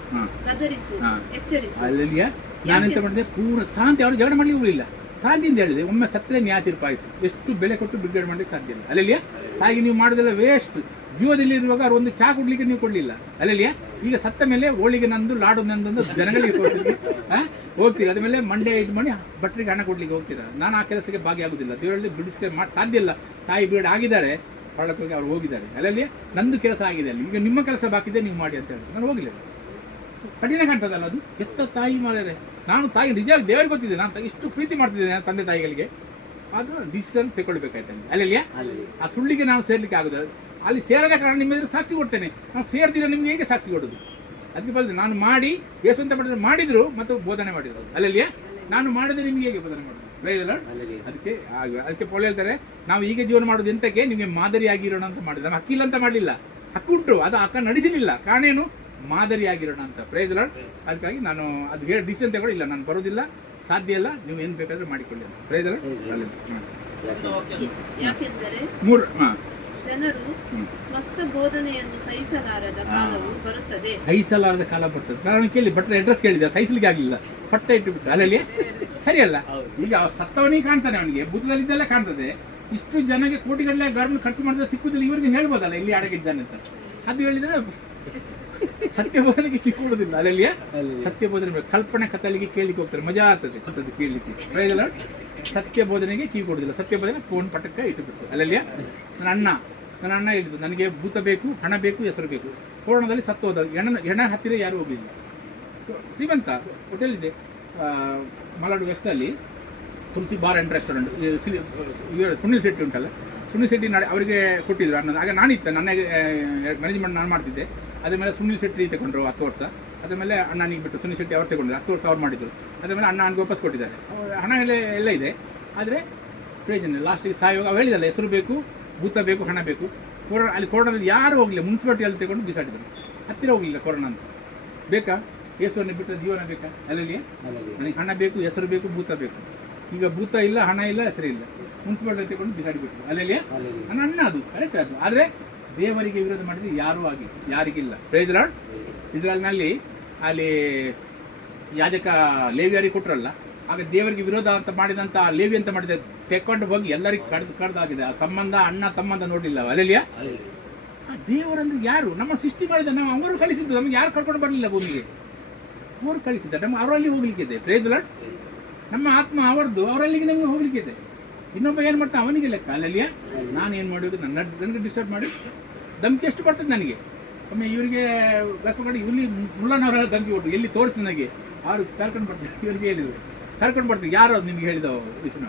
ಗದರಿಸು, ಎಚ್ಚರಿಸು. ಅಲ್ಲಲ್ಲಿಯ ನಾನೆಂತ ಮಾಡಿದೆ, ಪೂರ್ಣ ಶಾಂತಿ. ಅವ್ರು ಜಗಳ ಮಾಡ್ಲಿಕ್ಕೆ ಇಲ್ಲ, ಶಾಂತಿಯಿಂದ ಹೇಳಿದೆ. ಒಮ್ಮೆ ಸತ್ತರೆ ನ್ಯಾಯ ತೀರ್ಪಾಯಿತು, ಎಷ್ಟು ಬೆಲೆ ಕೊಟ್ಟು ಬಿಡುಗಡೆ ಮಾಡ್ಲಿಕ್ಕೆ ಸಾಧ್ಯ ಇಲ್ಲ. ಅಲ್ಲಲ್ಲಿಯ ಹಾಗೆ ನೀವು ಮಾಡೋದೆಲ್ಲ ವೇಸ್ಟ್. ಜೀವದಲ್ಲಿ ಇರುವಾಗ ಅವ್ರು ಒಂದು ಚಾ ಕೊಡ್ಲಿಕ್ಕೆ ನೀವು ಕೊಡ್ಲಿಲ್ಲ. ಅಲ್ಲಲ್ಲಿಯ ಈಗ ಸತ್ತ ಮೇಲೆ ಹೋಳಿಗೆ ನಂದು, ಲಾಡು ನಂದು ಜನಗಳಿಗೆ ಕೊಡ್ತೀವಿ, ಹೋಗ್ತೀರಾ. ಅದ್ಮೇಲೆ ಮಂಡೆ ಇದು ಮಾಡಿ ಭಟ್ರಿಗೆ ಹಣ ಕೊಡ್ಲಿಕ್ಕೆ ಹೋಗ್ತೀರಾ. ನಾನು ಆ ಕೆಲಸಕ್ಕೆ ಭಾಗಿಯಾಗುದಿಲ್ಲ. ದೇವರಲ್ಲಿ ಬಿಡಿಸ್ಕೆ ಮಾಡಿ ಸಾಧ್ಯ ಇಲ್ಲ. ತಾಯಿ ಬೀಡ್ ಆಗಿದ್ದಾರೆ, ಹೊಳಕ್ಕೆ ಹೋಗಿ ಅವ್ರು ಹೋಗಿದ್ದಾರೆ. ಅಲ್ಲಲ್ಲಿ ನಂದು ಕೆಲಸ ಆಗಿದೆ, ಅಲ್ಲಿ ಈಗ ನಿಮ್ಮ ಕೆಲಸ ಬಾಕಿದೆ, ನೀವು ಮಾಡಿ ಅಂತ ಹೇಳಿ ನಾನು ಹೋಗಿಲ್ಲ. ಕಠಿಣ ಕಾಣ್ತದಲ್ಲ ಅದು, ಎತ್ತ ತಾಯಿ ಮಾರ್ಯಾರೆ. ನಾನು ತಾಯಿ ನಿಜ ದೇವರಿಗೆ ಗೊತ್ತಿದೆ, ನಾನು ಇಷ್ಟು ಪ್ರೀತಿ ಮಾಡ್ತಿದ್ದೇನೆ ತಂದೆ ತಾಯಿಗಳಿಗೆ, ಆದ್ರೂ ಡಿಸಿಷನ್ ತಗೊಳ್ಬೇಕಾಯ್ತಂತೆ. ಅಲ್ಲಲ್ಲಿಯ ಆ ಸುಳ್ಳಿಗೆ ನಾವು ಸೇರ್ಲಿಕ್ಕೆ ಆಗುದಿಲ್ಲ. ಅಲ್ಲಿ ಸೇರದ ಕಾರಣ ನಿಮ್ಮ ಎದುರು ಸಾಕ್ಷಿ ಕೊಡ್ತೇನೆ, ನಾವು ಸೇರ್ದಿರ ನಿಮ್ಗೆ ಹೇಗೆ ಸಾಕ್ಷಿ ಕೊಡೋದು? ಅದಕ್ಕೆ ಬರ್ತದೆ, ನಾನು ಮಾಡಿ ಯೇಸುವಂತ ಮಾಡಿದ್ರು ಮತ್ತು ಬೋಧನೆ ಮಾಡಿದ್ರು. ಅಲ್ಲಲ್ಲಿಯ ನಾನು ಮಾಡಿದ್ರೆ ನಿಮ್ಗೆ ಹೇಗೆ ಬೋಧನೆ ಮಾಡೋದು? ಅದಕ್ಕೆ ಪೌಲ ಹೇಳ್ತಾರೆ, ನಾವು ಈಗ ಜೀವನ ಮಾಡೋದು ಎಂತಕ್ಕೆ, ನಿಮಗೆ ಮಾದರಿಯಾಗಿರೋಣ ಅಂತ ಮಾಡಿದ. ನಾವು ಹಕ್ಕಿಲ್ಲ ಅಂತ ಮಾಡಲಿಲ್ಲ, ಹಕ್ಕುಂಟು, ಅದು ಅಕ್ಕ ನಡೆಸಲಿಲ್ಲ. ಕಾರಣ ಏನು? ಮಾದರಿಯಾಗಿರೋಣ ಅಂತ. Praise Lord. ಅದಕ್ಕಾಗಿ ನಾನು ಅದು ಹೇಳಿ ಡಿಸಿಷನ್ ತಗೊಳ್ಳಿಲ್ಲ, ನಾನು ಬರೋದಿಲ್ಲ, ಸಾಧ್ಯ ಇಲ್ಲ, ನೀವು ಏನು ಬೇಕಾದ್ರೆ ಮಾಡಿಕೊಳ್ಳಿ. Praise Lord. ಯಾಕೆಂದರೆ ಜನರು ಸ್ವಸ್ಥ ಬೋಧನೆಯನ್ನು ಸಹಿಸಲಾರದ ಕಾಲವು ಬರುತ್ತದೆ. ಸಹಿಸಲಾರದ ಕಾಲ ಬರ್ತದೆ. ಕಾರಣ ಕೇಳಿ ಭಟ್ರ ಅಡ್ರೆಸ್ ಕೇಳಿದ, ಸಹಿಸಲಿಕ್ಕೆ ಆಗಲಿಲ್ಲ, ಪಟ್ಟ ಇಟ್ಟುಬಿಟ್ಟು. ಅಲ್ಲಲ್ಲಿ ಸರಿ ಅಲ್ಲ. ಈಗ ಸತ್ತವನಿಗೆ ಕಾಣ್ತಾನೆ, ಅವನಿಗೆ ಬುದ್ಧದಲ್ಲಿದ್ದೆಲ್ಲ ಕಾಣ್ತದೆ. ಇಷ್ಟು ಜನಕ್ಕೆ ಕೋಟಿಗಟ್ಟಲೆ ಗವರ್ಮೆಂಟ್ ಖರ್ಚು ಮಾಡಿದ್ರೆ ಸಿಕ್ಕುದಿಲ್ಲ, ಇವರಿಗೆ ಹೇಳ್ಬೋದಲ್ಲ ಇಲ್ಲಿ ಅಡಗಿದ್ದಾನೆ ಅಂತ. ಅದು ಹೇಳಿದ್ರೆ ಸತ್ಯ ಬೋಧನೆಗೆ ಕಿವಿ ಕೊಡುದಿಲ್ಲ ಅಲ್ಲಲ್ಲಿಯ ಸತ್ಯ ಬೋಧನೆ ಕಲ್ಪನೆ ಕಥಲಿಗೆ ಕೇಳಿಕ್ಕೆ ಹೋಗ್ತಾರೆ, ಮಜಾ ಆಗ್ತದೆ ಅಂತದ್ದು ಕೇಳಲಿಕ್ಕೆ. Praise Lord. ಸತ್ಯ ಬೋಧನೆಗೆ ಕಿವಿ ಕೊಡುದಿಲ್ಲ, ಸತ್ಯ ಬೋಧನೆ ಫೋನ್ ಪಟಕ್ಕ ಇಟ್ಟುಬಿಟ್ಟು ಅಲ್ಲಲ್ಲಿಯ. ನನ್ನ ಅಣ್ಣ ಹೇಳಿದ್ದು ನನಗೆ ಭೂತ ಬೇಕು, ಹಣ ಬೇಕು, ಹೆಸರು ಬೇಕು. ಕೊರೋನಾದಲ್ಲಿ ಸತ್ತು ಹೋದ ಹೆಣ ಹತ್ತಿರ ಯಾರು ಹೋಗಿಲ್ಲ. ಶ್ರೀಮಂತ ಹೋಟೆಲ್ ಇದೆ ಮಲಾಡು ವೆಸ್ಟಲ್ಲಿ, Tulsi bar and restaurant. Sunil Shetty ಉಂಟಲ್ಲ, ಸುನಿಲ್ ಶೆಟ್ಟಿ ಅವರಿಗೆ ಕೊಟ್ಟಿದ್ರು ಅನ್ನೋದು. ಆಗ ನಾನಿದ್ದೆ, ನನ್ನ ಮ್ಯಾನೇಜ್ಮೆಂಟ್ ನಾನು ಮಾಡ್ತಿದ್ದೆ. ಅದ್ರ ಮೇಲೆ ಸುನಿಲ್ ಶೆಟ್ಟಿ ತಗೊಂಡ್ರು 10 ವರ್ಷ. ಅದ್ರ ಮೇಲೆ ಅಣ್ಣನಿಗೆ ಬಿಟ್ಟು ಸುನಿಲ್ ಶೆಟ್ಟಿ ಅವ್ರು ತಗೊಂಡ್ರು 10 ವರ್ಷ ಅವ್ರು ಮಾಡಿದ್ರು. ಅದ್ರ ಮೇಲೆ ಅಣ್ಣ ನನಗೆ ವಾಪಸ್ ಕೊಟ್ಟಿದ್ದಾರೆ. ಹಣ ಎಲ್ಲ ಇದೆ, ಆದರೆ ಪ್ರಯೋಜನ ಲಾಸ್ಟಿಗೆ ಸಾಯುವಾಗ ಅವ್ರು ಹೇಳಿದಲ್ಲ, ಹೆಸರು ಬೇಕು, ಭೂತ ಬೇಕು, ಹಣ ಬೇಕು. ಅಲ್ಲಿ ಕೊರೋನಾದಲ್ಲಿ ಯಾರು ಹೋಗಲಿಲ್ಲ, ಮುನ್ಸಿಪಾಲಿಟಿಯಲ್ಲಿ ತಗೊಂಡು ಬಿಸಾಡಿದ್ರು. ಹತ್ತಿರ ಹೋಗಲಿಲ್ಲ ಕೊರೋನಾ ಅಂತ. ಬೇಕಾ ಯೇಸುವನ್ನು ಬಿಟ್ಟರೆ ಜೀವನ ಬೇಕಾ ಅಲ್ಲಲ್ಲಿ? ನನಗೆ ಹಣ ಬೇಕು, ಹೆಸರು ಬೇಕು, ಭೂತ ಬೇಕು. ಈಗ ಭೂತ ಇಲ್ಲ, ಹಣ ಇಲ್ಲ, ಹೆಸರು ಇಲ್ಲ, ಮುನ್ಸಿಪಾಲಿಟಿ ತಗೊಂಡು ಬಿಸಾಡಿಬಿಟ್ರು ಅಲ್ಲಲ್ಲಿ. ನನ್ನ ಅಣ್ಣ ಅದು ಕರೆಕ್ಟ್ ಅದು. ಆದರೆ ದೇವರಿಗೆ ವಿರೋಧ ಮಾಡಿದ್ರೆ ಯಾರೂ ಆಗಿ ಯಾರಿಗಿಲ್ಲ. Price lord. ಇಸ್ರಾಯೇಲ್ನಲ್ಲಿ ಅಲ್ಲಿ ಯಾಜಕ ಲೇವಿಯರಿಗೆ ಕೊಟ್ಟರಲ್ಲ, ಆಗ ದೇವರಿಗೆ ವಿರೋಧ ಅಂತ ಮಾಡಿದಂತ ಲೇವಿ ಅಂತ ಮಾಡಿದ ತೆಕ್ಕೊಂಡು ಹೋಗಿ ಎಲ್ಲರಿಗೂ ಕಡ್ದಾಗಿದೆ. ಆ ಸಂಬಂಧ ಅಣ್ಣ ತಮ್ಮಂದ ನೋಡಿಲ್ಲ ಅಲ್ಲಲ್ಲಿಯ. ದೇವರಂದ್ರೆ ಯಾರು? ನಮ್ಮ ಸೃಷ್ಟಿ ಮಾಡಿದ ನಾವು ಅವರು ಕಲಿಸಿದ್ದು, ನಮ್ಗೆ ಯಾರು ಕರ್ಕೊಂಡು ಬರಲಿಲ್ಲ ಭೂಮಿಗೆ, ಅವರು ಕಲಿಸಿದ್ದ. ನಮ್ಮ ಅವರಲ್ಲಿ ಹೋಗ್ಲಿಕ್ಕಿದೆ. Price lord. ನಮ್ಮ ಆತ್ಮ ಅವರದ್ದು, ಅವರಲ್ಲಿಗೆ ನಮಗೆ ಹೋಗ್ಲಿಕ್ಕಿದೆ. ಇನ್ನೊಬ್ಬ ಏನು ಮಾಡ್ತಾ ಅವನಿಗೆ ಲೆಕ್ಕ ಅಲ್ಲಲ್ಲಿಯ. ನಾನು ಏನು ಮಾಡೋದು, ನನಗೆ ಡಿಸ್ಟರ್ಬ್ ಮಾಡಿ ಧಮಕಿ ಎಷ್ಟು ಬರ್ತದೆ ನನಗೆ. ಒಮ್ಮೆ ಇವರಿಗೆ ಕರ್ಕೊಂಡು ಇಲ್ಲಿ ಮುಳ್ಳನವರೆಲ್ಲ ಧಮಕಿ ಕೊಟ್ಟರು, ಎಲ್ಲಿ ತೋರಿಸಿ ನನಗೆ. ಅವರು ಕರ್ಕೊಂಡು ಬರ್ತಾರೆ, ಇವರಿಗೆ ಹೇಳಿದರು ಕರ್ಕೊಂಡು ಬರ್ತೀವಿ. ಯಾರು ಅದು ನಿಮ್ಗೆ ಹೇಳಿದವು ವಿಷ್ಣು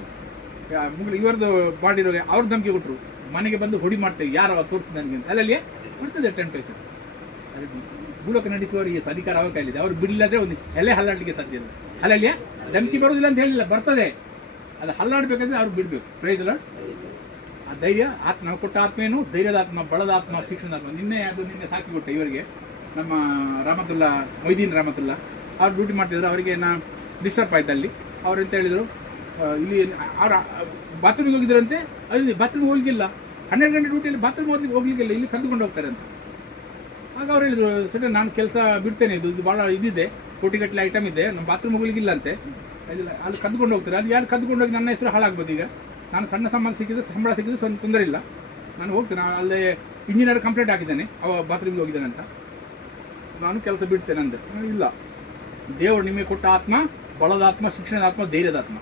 ಮುಗಿಲು ಇವರದ್ದು ಮಾಡಿರೋ ಅವ್ರು ಧಮಕಿ ಕೊಟ್ಟರು, ಮನೆಗೆ ಬಂದು ಹೊಡಿ ಮಾಡ್ತೇವೆ ಯಾರು ತೋರಿಸಿ ನನಗೆ ಅಂತ. ಅಲ್ಲಲ್ಲಿಯೇ ಬರ್ತದೆ ಟೆಂಪ್ಟೇಷನ್. ಅದು ಭೂಲೋಕ ನಡೆಸುವವರಿಗೆ ಅಧಿಕಾರ ಅವರ ಕೈಲಿದೆ. ಅವ್ರು ಬಿಡಲಾದ್ರೆ ಒಂದು ಎಲೆ ಹಲ್ಲಾಡಲಿಕ್ಕೆ ಸಾಧ್ಯ ಇಲ್ಲ ಅಲ್ಲಲ್ಲಿಯೇ. ಧಮಕಿ ಬರೋದಿಲ್ಲ ಅಂತ ಹೇಳಿಲ್ಲ, ಬರ್ತದೆ. ಅದು ಹಲ್ಲಾಡಬೇಕಂದ್ರೆ ಅವ್ರು ಬಿಡಬೇಕು. Praise Lord. ಆ ಧೈರ್ಯ ಆತ್ಮ ನಾವು ಕೊಟ್ಟ ಆತ್ಮ ಏನು? ಧೈರ್ಯದ ಆತ್ಮ, ಬಳದ ಆತ್ಮ, ಶಿಕ್ಷಣದ ಆತ್ಮ. ನಿನ್ನೆ ಸಾಕ್ಷಿ ಕೊಟ್ಟೆ ಇವರಿಗೆ. ನಮ್ಮ ರಾಮತುಲ್ಲಾ, ಮೊಯ್ದೀನ್ ರಾಮತುಲ್ಲಾ ಅವ್ರು ಡ್ಯೂಟಿ ಮಾಡ್ತಿದ್ರು. ಅವರಿಗೆ ಡಿಸ್ಟರ್ಬ್ ಆಯ್ತು ಅಲ್ಲಿ. ಅವ್ರು ಎಂತ ಹೇಳಿದರು, ಇಲ್ಲಿ ಅವ್ರು ಬಾತ್ರೂಮಿಗೆ ಹೋಗಿದ್ರಂತೆ. ಅಲ್ಲಿ ಬಾತ್ರೂಮ್ ಹೋಗ್ಲಿಕ್ಕಿಲ್ಲ, 12 ಗಂಟೆ ಡ್ಯೂಟಿಯಲ್ಲಿ ಬಾತ್ರೂಮ್ ಹೋಗ್ಲಿಕ್ಕಿಲ್ಲ, ಇಲ್ಲಿ ಕರೆದುಕೊಂಡು ಹೋಗ್ತಾರೆ ಅಂತ. ಆಗ ಅವ್ರು ಹೇಳಿದ್ರು, ಸರಿ ನಾನು ಕೆಲಸ ಬಿಡ್ತೇನೆ, ಇದು ಭಾಳ ಇದಿದೆ, ಕೋಟಿಗಟ್ಟಲೆ ಐಟಮ್ ಇದೆ, ನಮ್ಮ ಬಾತ್ರೂಮ್ ಹೋಗ್ಲಿಕ್ಕಿಲ್ಲ ಅಂತೆ. ಅಲ್ಲಿ ಕದ್ದುಕೊಂಡು ಹೋಗ್ತಾರೆ. ಅದು ಯಾರು ಕದ್ದುಕೊಂಡು ಹೋಗಿ ನನ್ನ ಹೆಸರು ಹಾಳಾಗ್ಬೋದು. ಈಗ ನಾನು ಸಣ್ಣ ಸಂಬಳ ಸಿಕ್ಕಿದ್ದು ಸ್ವಲ್ಪ ತೊಂದರೆ ಇಲ್ಲ, ನಾನು ಹೋಗ್ತೇನೆ. ಅಲ್ಲೇ ಇಂಜಿನಿಯರ್ ಕಂಪ್ಲೇಂಟ್ ಹಾಕಿದ್ದೇನೆ, ಅವ ಬಾತ್ರೂಮ್ಗೆ ಹೋಗಿದ್ದಾನೆ ಅಂತ. ನಾನು ಕೆಲಸ ಬಿಡ್ತೇನೆ ಅಂದೆ. ಇಲ್ಲ, ದೇವರು ನಿಮಗೆ ಕೊಟ್ಟ ಆತ್ಮ ಬಳದ ಆತ್ಮ, ಶಿಕ್ಷಣದ ಆತ್ಮ, ಧೈರ್ಯದ ಆತ್ಮ.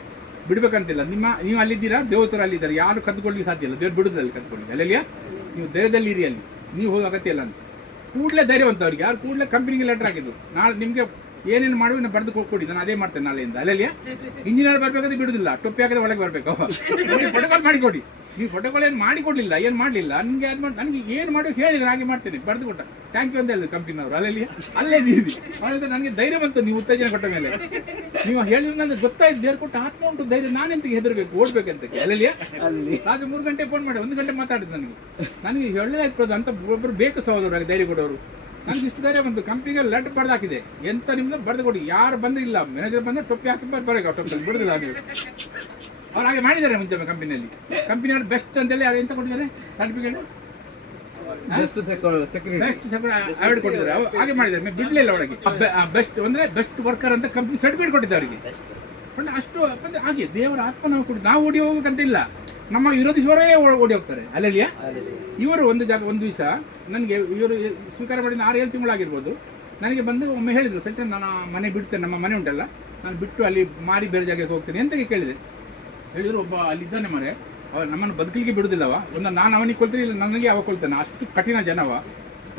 ಬಿಡ್ಬೇಕಂತಿಲ್ಲ. ನೀವು ಅಲ್ಲಿದ್ದೀರಾ, ದೇವತರು ಅಲ್ಲಿದ್ದಾರೆ, ಯಾರು ಕದ್ದುಕೊಳ್ಳಿಕ್ಕೆ ಸಾಧ್ಯ ಇಲ್ಲ. ದೇವ್ರು ಬಿಡುದಿಲ್ಲ ಅಲ್ಲಿ ಕದ್ದುಕೊಳ್ಳಿ ಅಲ್ಲೆಲ್ಲಿಯಾ. ನೀವು ಧೈರ್ಯದಲ್ಲಿ ಇರಿ, ಅಲ್ಲಿ ನೀವು ಹೋಗೋ ಅಗತ್ಯ ಇಲ್ಲ ಅಂತ. ಕೂಡಲೇ ಧೈರ್ಯವಂತ ಅವ್ರಿಗೆ. ಯಾರು ಕೂಡಲೇ ಕಂಪನಿಗೆ ಲೆಟರ್ ಹಾಕಿದ್ದು, ನಾಳೆ ನಿಮಗೆ ಏನೇನು ಮಾಡುವ ನಾನು ಬರೆದು ಕೊಡಿ, ನಾನು ಅದೇ ಮಾಡ್ತೇನೆ ನಾಳೆಯಿಂದ ಅಲ್ಲೆಲ್ಲಿಯಾ. ಇಂಜಿನಿಯರ್ ಬರ್ಬೇಕಾದ್ರೆ ಬಿಡುದಿಲ್ಲ, ಟೊಪ್ಪಿ ಹಾಕದೆ ಒಳಗೆ ಬರಬೇಕು. ಫೋಟೋಕಾಲ್ ಮಾಡಿಕೊಡಿ. ನೀವು ಫೋಟೋಕಾಲ್ ಏನು ಮಾಡಿಕೊಡ್ಲಿಲ್ಲ, ಏನು ಮಾಡಲಿಲ್ಲ, ನನಗೆ ಅದು ನನಗೆ ಏನು ಮಾಡೋ ಹೇಳಿದ್ರೆ ಹಾಗೆ ಮಾಡ್ತೇನೆ, ಬರೆದು ಕೊಟ್ಟ. ಥ್ಯಾಂಕ್ ಯು ಅಂತ ಹೇಳಿದ್ರು ಕಂಪನಿಯವರು. ಅಲ್ಲೇ ಇದ್ದೀವಿ. ನನಗೆ ಧೈರ್ಯ ಬಂತು ನೀವು ಉತ್ತೇಜನ ಕೊಟ್ಟ ಮೇಲೆ. ನೀವು ಹೇಳಿದ್ರೆ ನನಗೆ ಗೊತ್ತಾಯ್ತು, ದೇವ್ರು ಕೊಟ್ಟ ಆತ್ಮ ಉಂಟು, ಧೈರ್ಯ. ನಾನೆಂತ ಹೆದರ್ಬೇಕು, ಓಡ್ಬೇಕಂತ ಅಲ್ಲಲ್ಲಿಯಾ. ರಾತ್ರಿ 3 ಗಂಟೆ ಫೋನ್ ಮಾಡಿ 1 ಗಂಟೆ ಮಾತಾಡಿದ್ದು ನನಗೆ ಒಳ್ಳೆದಾಗ್ತದೆ ಅಂತ. ಒಬ್ಬರು ಬೇಕು ಸಹೋದರರಾಗಿ ಧೈರ್ಯ ಕೊಡೋರು. ನನಗೆ ಇಷ್ಟು ಧೈರ್ಯ ಬಂತು. ಕಂಪ್ನಿಗೆ ಲೆಟರ್ ಬರೆದು ಹಾಕಿದೆ, ಎಂತ ನಿಮ್ಗೆ ಬರೆದು ಕೊಡಿ. ಯಾರು ಬಂದ್ರೆ ಇಲ್ಲ, ಮ್ಯಾನೇಜರ್ ಬಂದ್ರೆ ಟೊಪ್ಪಿ ಹಾಕಿ ಬರಬೇಕು, ಟೊಪ್ಪಿ ಬಿಡುದಿಲ್ಲ. ಅವ್ರು ಹಾಗೆ ಮಾಡಿದ್ದಾರೆ ಮುಂಚೆ ಕಂಪನಿಯಲ್ಲಿ. ಕಂಪನಿಯವ್ರು ಬೆಸ್ಟ್ ಅಂತೇಳಿ ಅವ್ರು ಎಂತ ಕೊಟ್ಟಿದ್ದಾರೆ ಸರ್ಟಿಫಿಕೇಟ್, ಬೆಸ್ಟ್ ಅವಾರ್ಡ್ ಕೊಟ್ಟಿದ್ದಾರೆ. ಹಾಗೆ ಮಾಡಿದ್ದಾರೆ, ಬಿಡ್ಲಿಲ್ಲ ಒಳಗೆ. ಬೆಸ್ಟ್ ಅಂದ್ರೆ ಬೆಸ್ಟ್ ವರ್ಕರ್ ಅಂತ ಕಂಪನಿ ಸರ್ಟಿಫಿಕೇಟ್ ಕೊಟ್ಟಿದ್ದಾರೆ ಅವರಿಗೆ. ಅಷ್ಟು ಅಂದ್ರೆ ಹಾಗೆ ದೇವರ ಆತ್ಮ ನಾವು ಕೊಡಿ. ನಾವು ಓಡಿ ಹೋಗ್ಬೇಕಂತ ಇಲ್ಲ, ನಮ್ಮ ವಿರೋಧಿಸುವವರೇ ಓಡಿ ಹೋಗ್ತಾರೆ ಅಲ್ಲಲ್ಲಿಯಾ. ಇವರು ಒಂದು ದಿವಸ ನನಗೆ ಇವರು ಸ್ವೀಕಾರ ಮಾಡಿದ 6-7 ತಿಂಗಳಾಗಿರ್ಬೋದು. ನನಗೆ ಬಂದು ಒಮ್ಮೆ ಹೇಳಿದ್ರು, ಸೆಟ್ ನಾನು ಮನೆ ಬಿಡ್ತೇನೆ, ನಮ್ಮ ಮನೆ ಉಂಟಲ್ಲ, ನಾನು ಬಿಟ್ಟು ಅಲ್ಲಿ ಮಾರಿ ಬೇರೆ ಜಾಗಕ್ಕೆ ಹೋಗ್ತೇನೆ ಅಂತ ಕೇಳಿದೆ. ಹೇಳಿದ್ರು, ಒಬ್ಬ ಅಲ್ಲಿದ್ದಾನೆ ಮರೆ, ಅವ ನಮ್ಮನ್ನು ಬದುಕಲಿಕ್ಕೆ ಬಿಡುದಿಲ್ಲವ. ಒಂದು ನಾನು ಅವನಿಗೆ ಕೊಡ್ತೀನಿ, ಇಲ್ಲ ನನಗೆ ಅವ ಕೊಡ್ತಾನೆ, ಅಷ್ಟು ಕಠಿಣ ಜನವ.